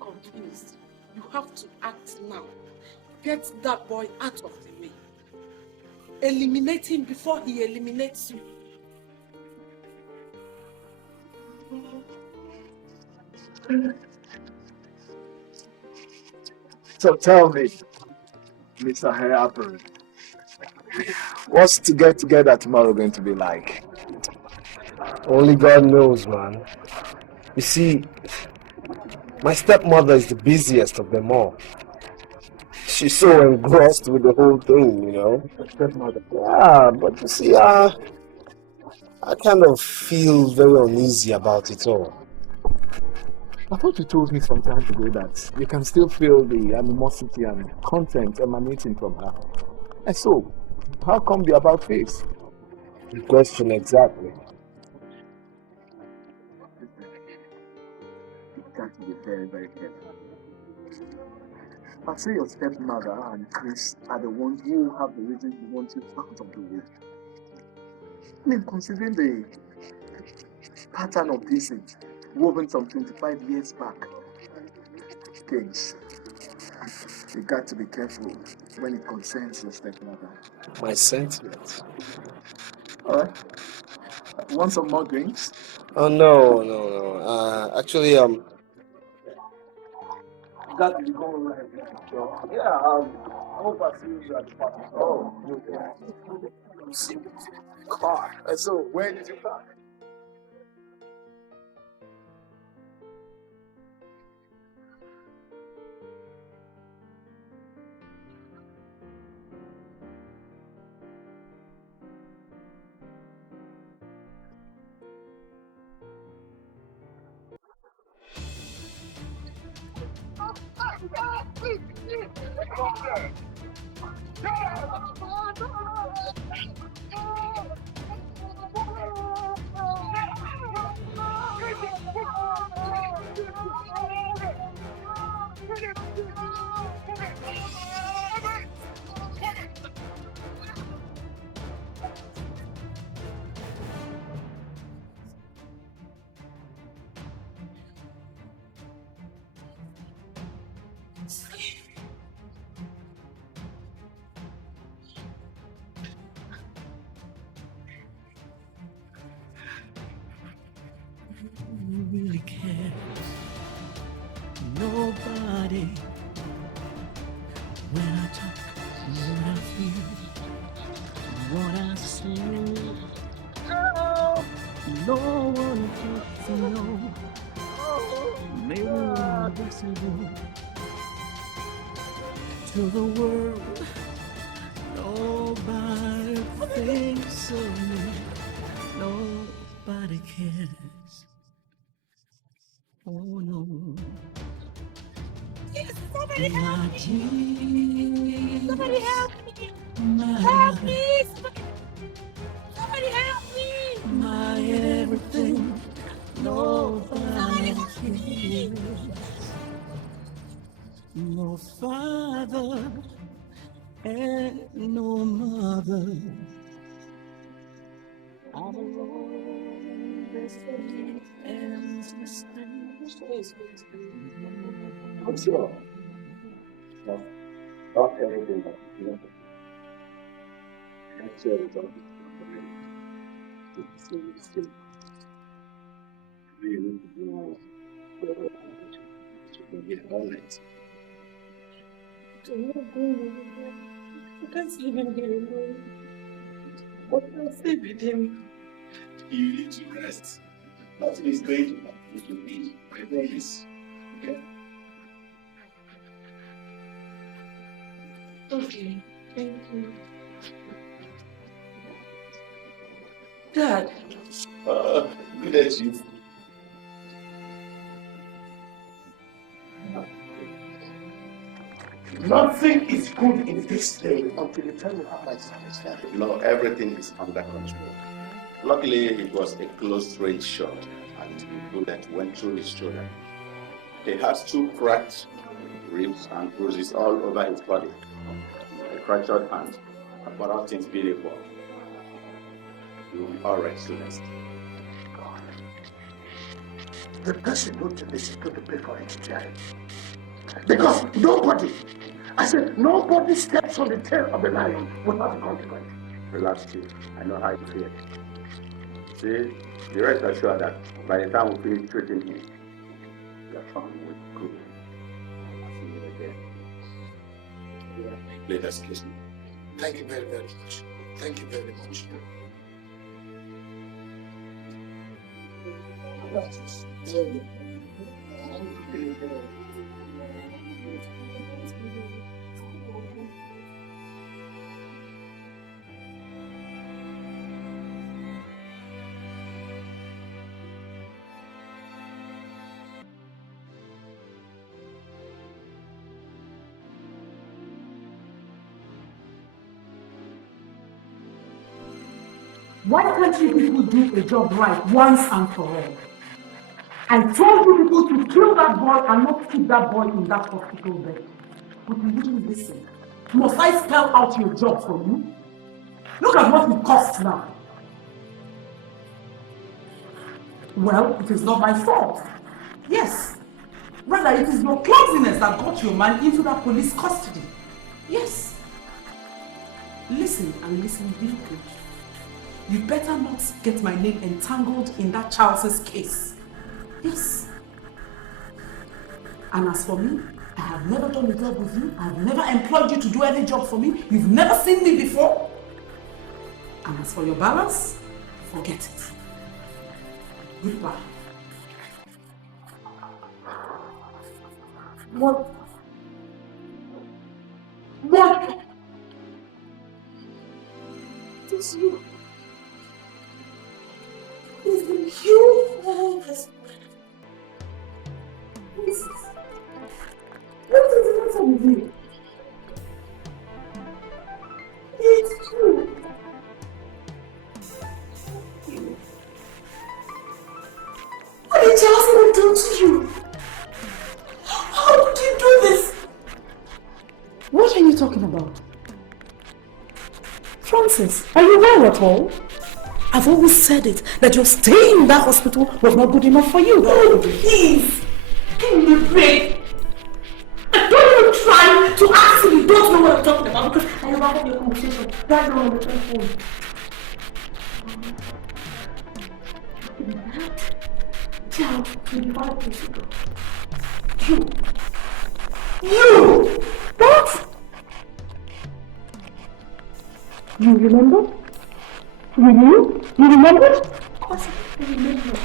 confused. You have to act now. Get that boy out of the way. Eliminate him before he eliminates you. So tell me, Mr. Harper, what's to get together tomorrow going to be like? Only God knows, man. You see, my stepmother is the busiest of them all. She's so engrossed with the whole thing, you know. Stepmother? Yeah, but you see, I kind of feel very uneasy about it all. I thought you told me some time ago that you can still feel the animosity and content emanating from her. And so, how come the about face? Good question, exactly. You got to be very, very careful. I'd say your stepmother and Chris are the ones who have the reason you want you out of the way. I mean, considering the pattern of this woven some 25 years back. Kings, you got to be careful when it concerns your stepmother. My sentiments? Alright. Want some more drinks? Oh, no. Actually, You got to be going right now. Yeah, I hope I see you at the party. Oh, okay. See you. Car. And so, where did you park? Really care. Nobody. When I talk, what I feel, what I see. No one gets to know. Maybe we're invisible to the world. Nobody thinks of me. No. nobody cares. Oh no. Somebody help me! Somebody Somebody help me! My, Help me! Somebody help me! my everything. Nobody cares. No father and no mother. I'm alone, this and I'm sure. Not everything that you know. I'm sure it's all still. Really, you all night. I can't sleep in here alone. What can I sleep with him? You need to rest. Nothing is going to happen if you need. I promise. Okay? Okay, thank you. Dad. Good at you. Nothing is good in this day until you tell me how my son is faring. No, everything is under control. Luckily, it was a close-range shot, and the bullet went through his shoulder. He has 2 cracked ribs and bruises all over his body. A fractured hand, but all things being equal. You'll be all right soonest. The person who did this is going to pay for it, Jerry. Because nobody steps on the tail of the lion without a consequence. Relax, Chief. I know how you feel. See, the rest assured that by the time we finish treating him, your family will be good. I'll see you again. Let us kiss me. Thank you very, very much. Thank you very much. Why can't you people do a job right once and for all? I told you people to kill that boy and not keep that boy in that hospital bed. But you wouldn't listen. Must I spell out your job for you? Look at what it costs now. Well, it is not my fault. Yes. Rather, it is your clumsiness that got your man into that police custody. Yes. Listen and listen really good. You better not get my name entangled in that Charles's case. Yes. And as for me, I have never done a job with you. I have never employed you to do any job for me. You've never seen me before. And as for your balance, forget it. Goodbye. What? It is you. It's been you all this way. What is this? What is the matter with you? It's you. What did Jasmine do to you? How could you do this? What are you talking about? Francis, are you well at all? I've always said it, that your stay in that hospital was not good enough for you. Oh, please! Give me a break! I don't even try to ask if you don't know what I'm talking about because I never had your conversation right now on the telephone. Tell 25 days ago. You! What? You remember? You knew? You remembered? Of course I remember.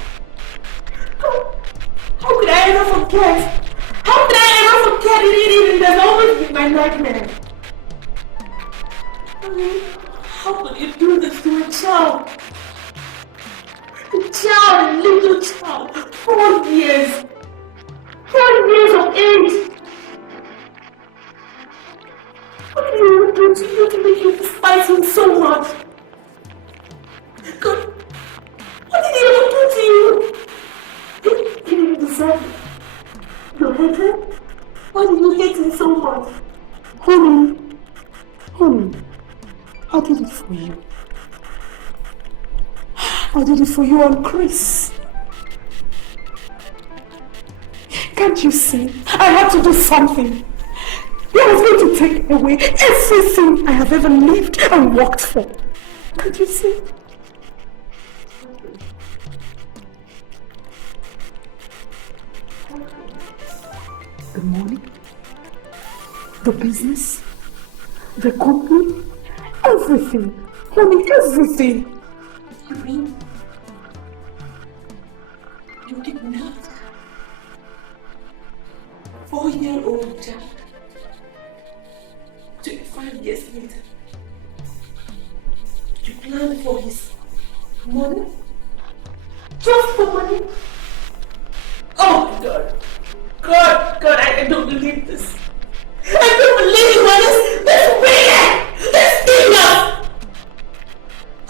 How could I ever forget? How could I ever forget it? It has always been my nightmare. How could you do this to a child? A child, little child, 4 years. 4 years of age. What did you do to you to make you despise him so much? God, what did he ever do to you? He didn't deserve your hatred. Why did you hate him so much? Honey, I did it for you. I did it for you and Chris. Can't you see? I had to do something. He was going to take away everything I have ever lived and worked for. Can't you see? The money, the business, the company, everything. Honey, everything. You mean you did not? 4-year-old child. 25 years later, you planned for his money? Just for money? Oh my God. God, I don't believe this. I don't believe you are this wicked, this idiot.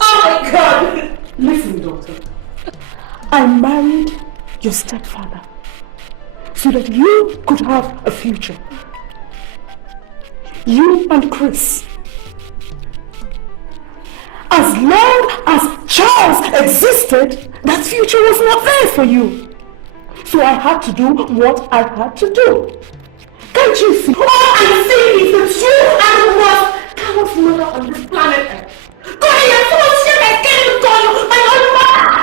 Oh my God. Listen, daughter. I married your stepfather so that you could have a future. You and Chris. As long as Charles existed, that future was not there for you. So I had to do what I had to do. Can't you see? All I'm saying is that you are the worst coward's mother on this planet Earth. God, you're so ashamed I can't even call you my own mother.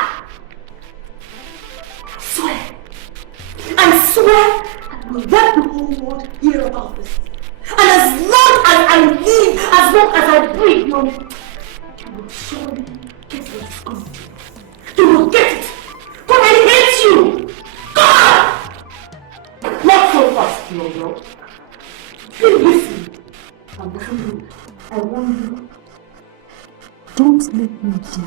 I swear I will let the whole world hear about this. And as long as I live, as long as I breathe, Mommy, you will surely get what is coming to you. You will get it. But I hate you. God! Not so fast, Lolo. Hey, listen. I'm begging you. I want you. Don't make me do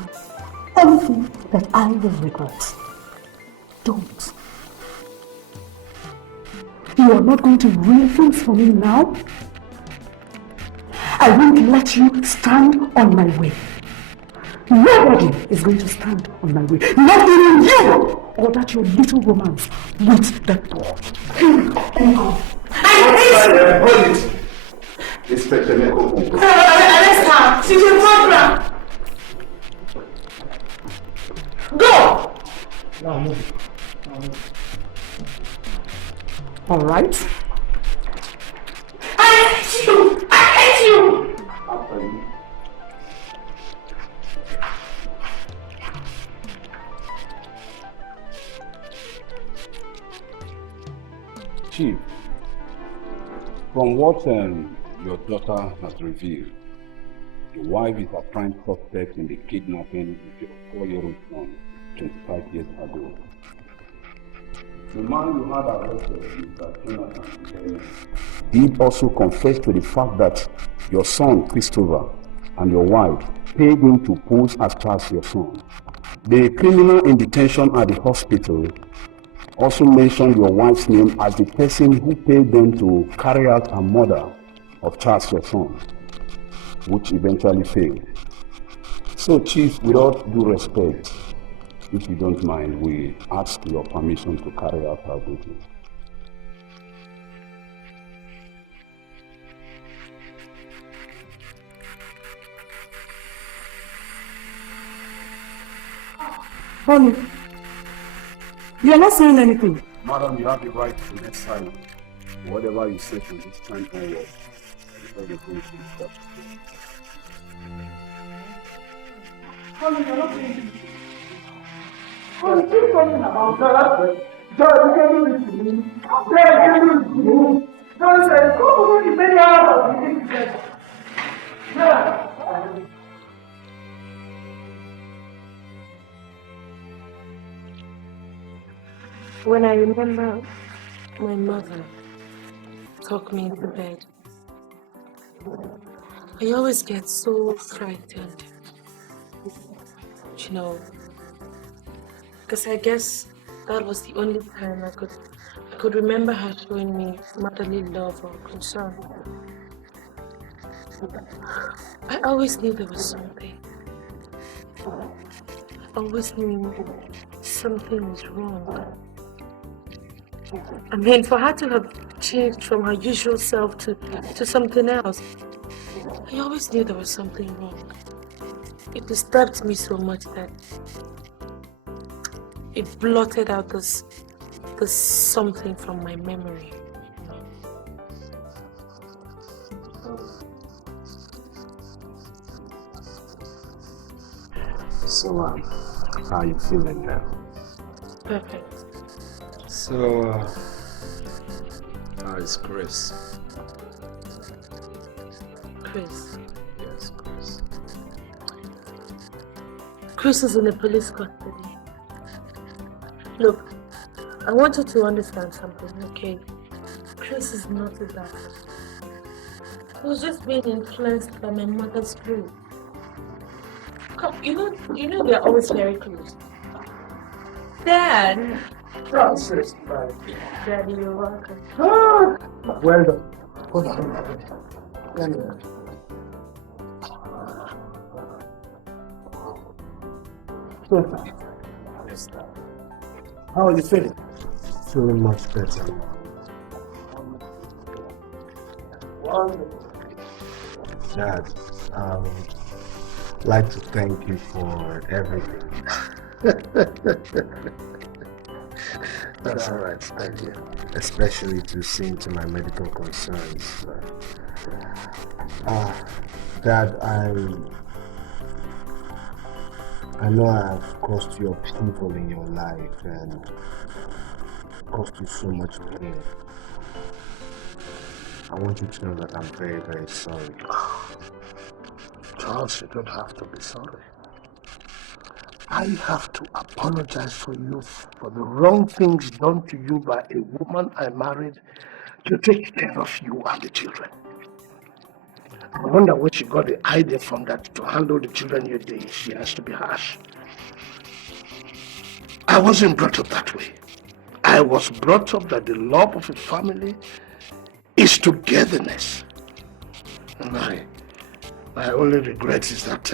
anything that I will regret. Don't. You are not going to ruin things for me now. I won't let you stand on my way. Nobody is going to stand on my way. Not even you or that your little romance with that boy. I hate you! Hold it! Inspector Neko. Arrest her! She's a murderer! Go! No. All right. I hate you! I hate you! After you. Chief, from what your daughter has revealed, your wife is a prime suspect in the kidnapping of your 4-year-old son 25 years ago. The man you had arrested, Mr. Jonathan, did also confess to the fact that your son, Christopher, and your wife paid him to pose as Charles, your son. The criminal in detention at the hospital also mentioned your wife's name as the person who paid them to carry out a murder of Charles, your son, which eventually failed. So, Chief, with all due respect, if you don't mind, we ask your permission to carry out our duty. Honey, you are not saying anything. Madam, you have the right to remain silent. Whatever you say from this time onward, before the police will stop. Honey, you are not saying anything. Honey, keep talking about that. Don't say it to me. Don't say it to me. Don't say it. Go over the many hours. Yeah. When I remember my mother took me into bed, I always get so frightened. You know, Because I guess that was the only time I could remember her showing me motherly love or concern. I always knew there was something. I always knew something was wrong. I mean, for her to have changed from her usual self to something else, I always knew there was something wrong. It disturbed me so much that it blotted out this something from my memory. So, how are you feeling now? Perfect. So, how is Chris? Chris. Yes, Chris. Chris is in a police custody. Look, I want you to understand something, okay? Chris is not a bad person. He was just being influenced by my mother's group. You know they're always very close. Dad! Francis, Daddy, you're welcome. well done. Hold on. How are you feeling? Feeling much better. Dad, I'd like to thank you for everything. That's all right, thank you. Especially to see to my medical concerns. Dad, I know I have caused you upheaval in your life and caused you so much pain. I want you to know that I'm very, very sorry. Charles, you don't have to be sorry. I have to apologize for you for the wrong things done to you by a woman I married to take care of you and the children. I wonder where she got the idea from that to handle the children your day. She has to be harsh. I wasn't brought up that way. I was brought up that the love of a family is togetherness. And my only regret is that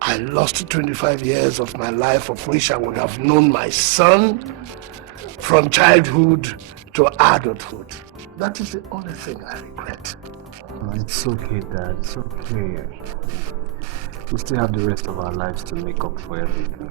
I lost 25 years of my life, of which I would have known my son from childhood to adulthood. That is the only thing I regret. Oh, it's okay, Dad. It's okay. We still have the rest of our lives to make up for everything.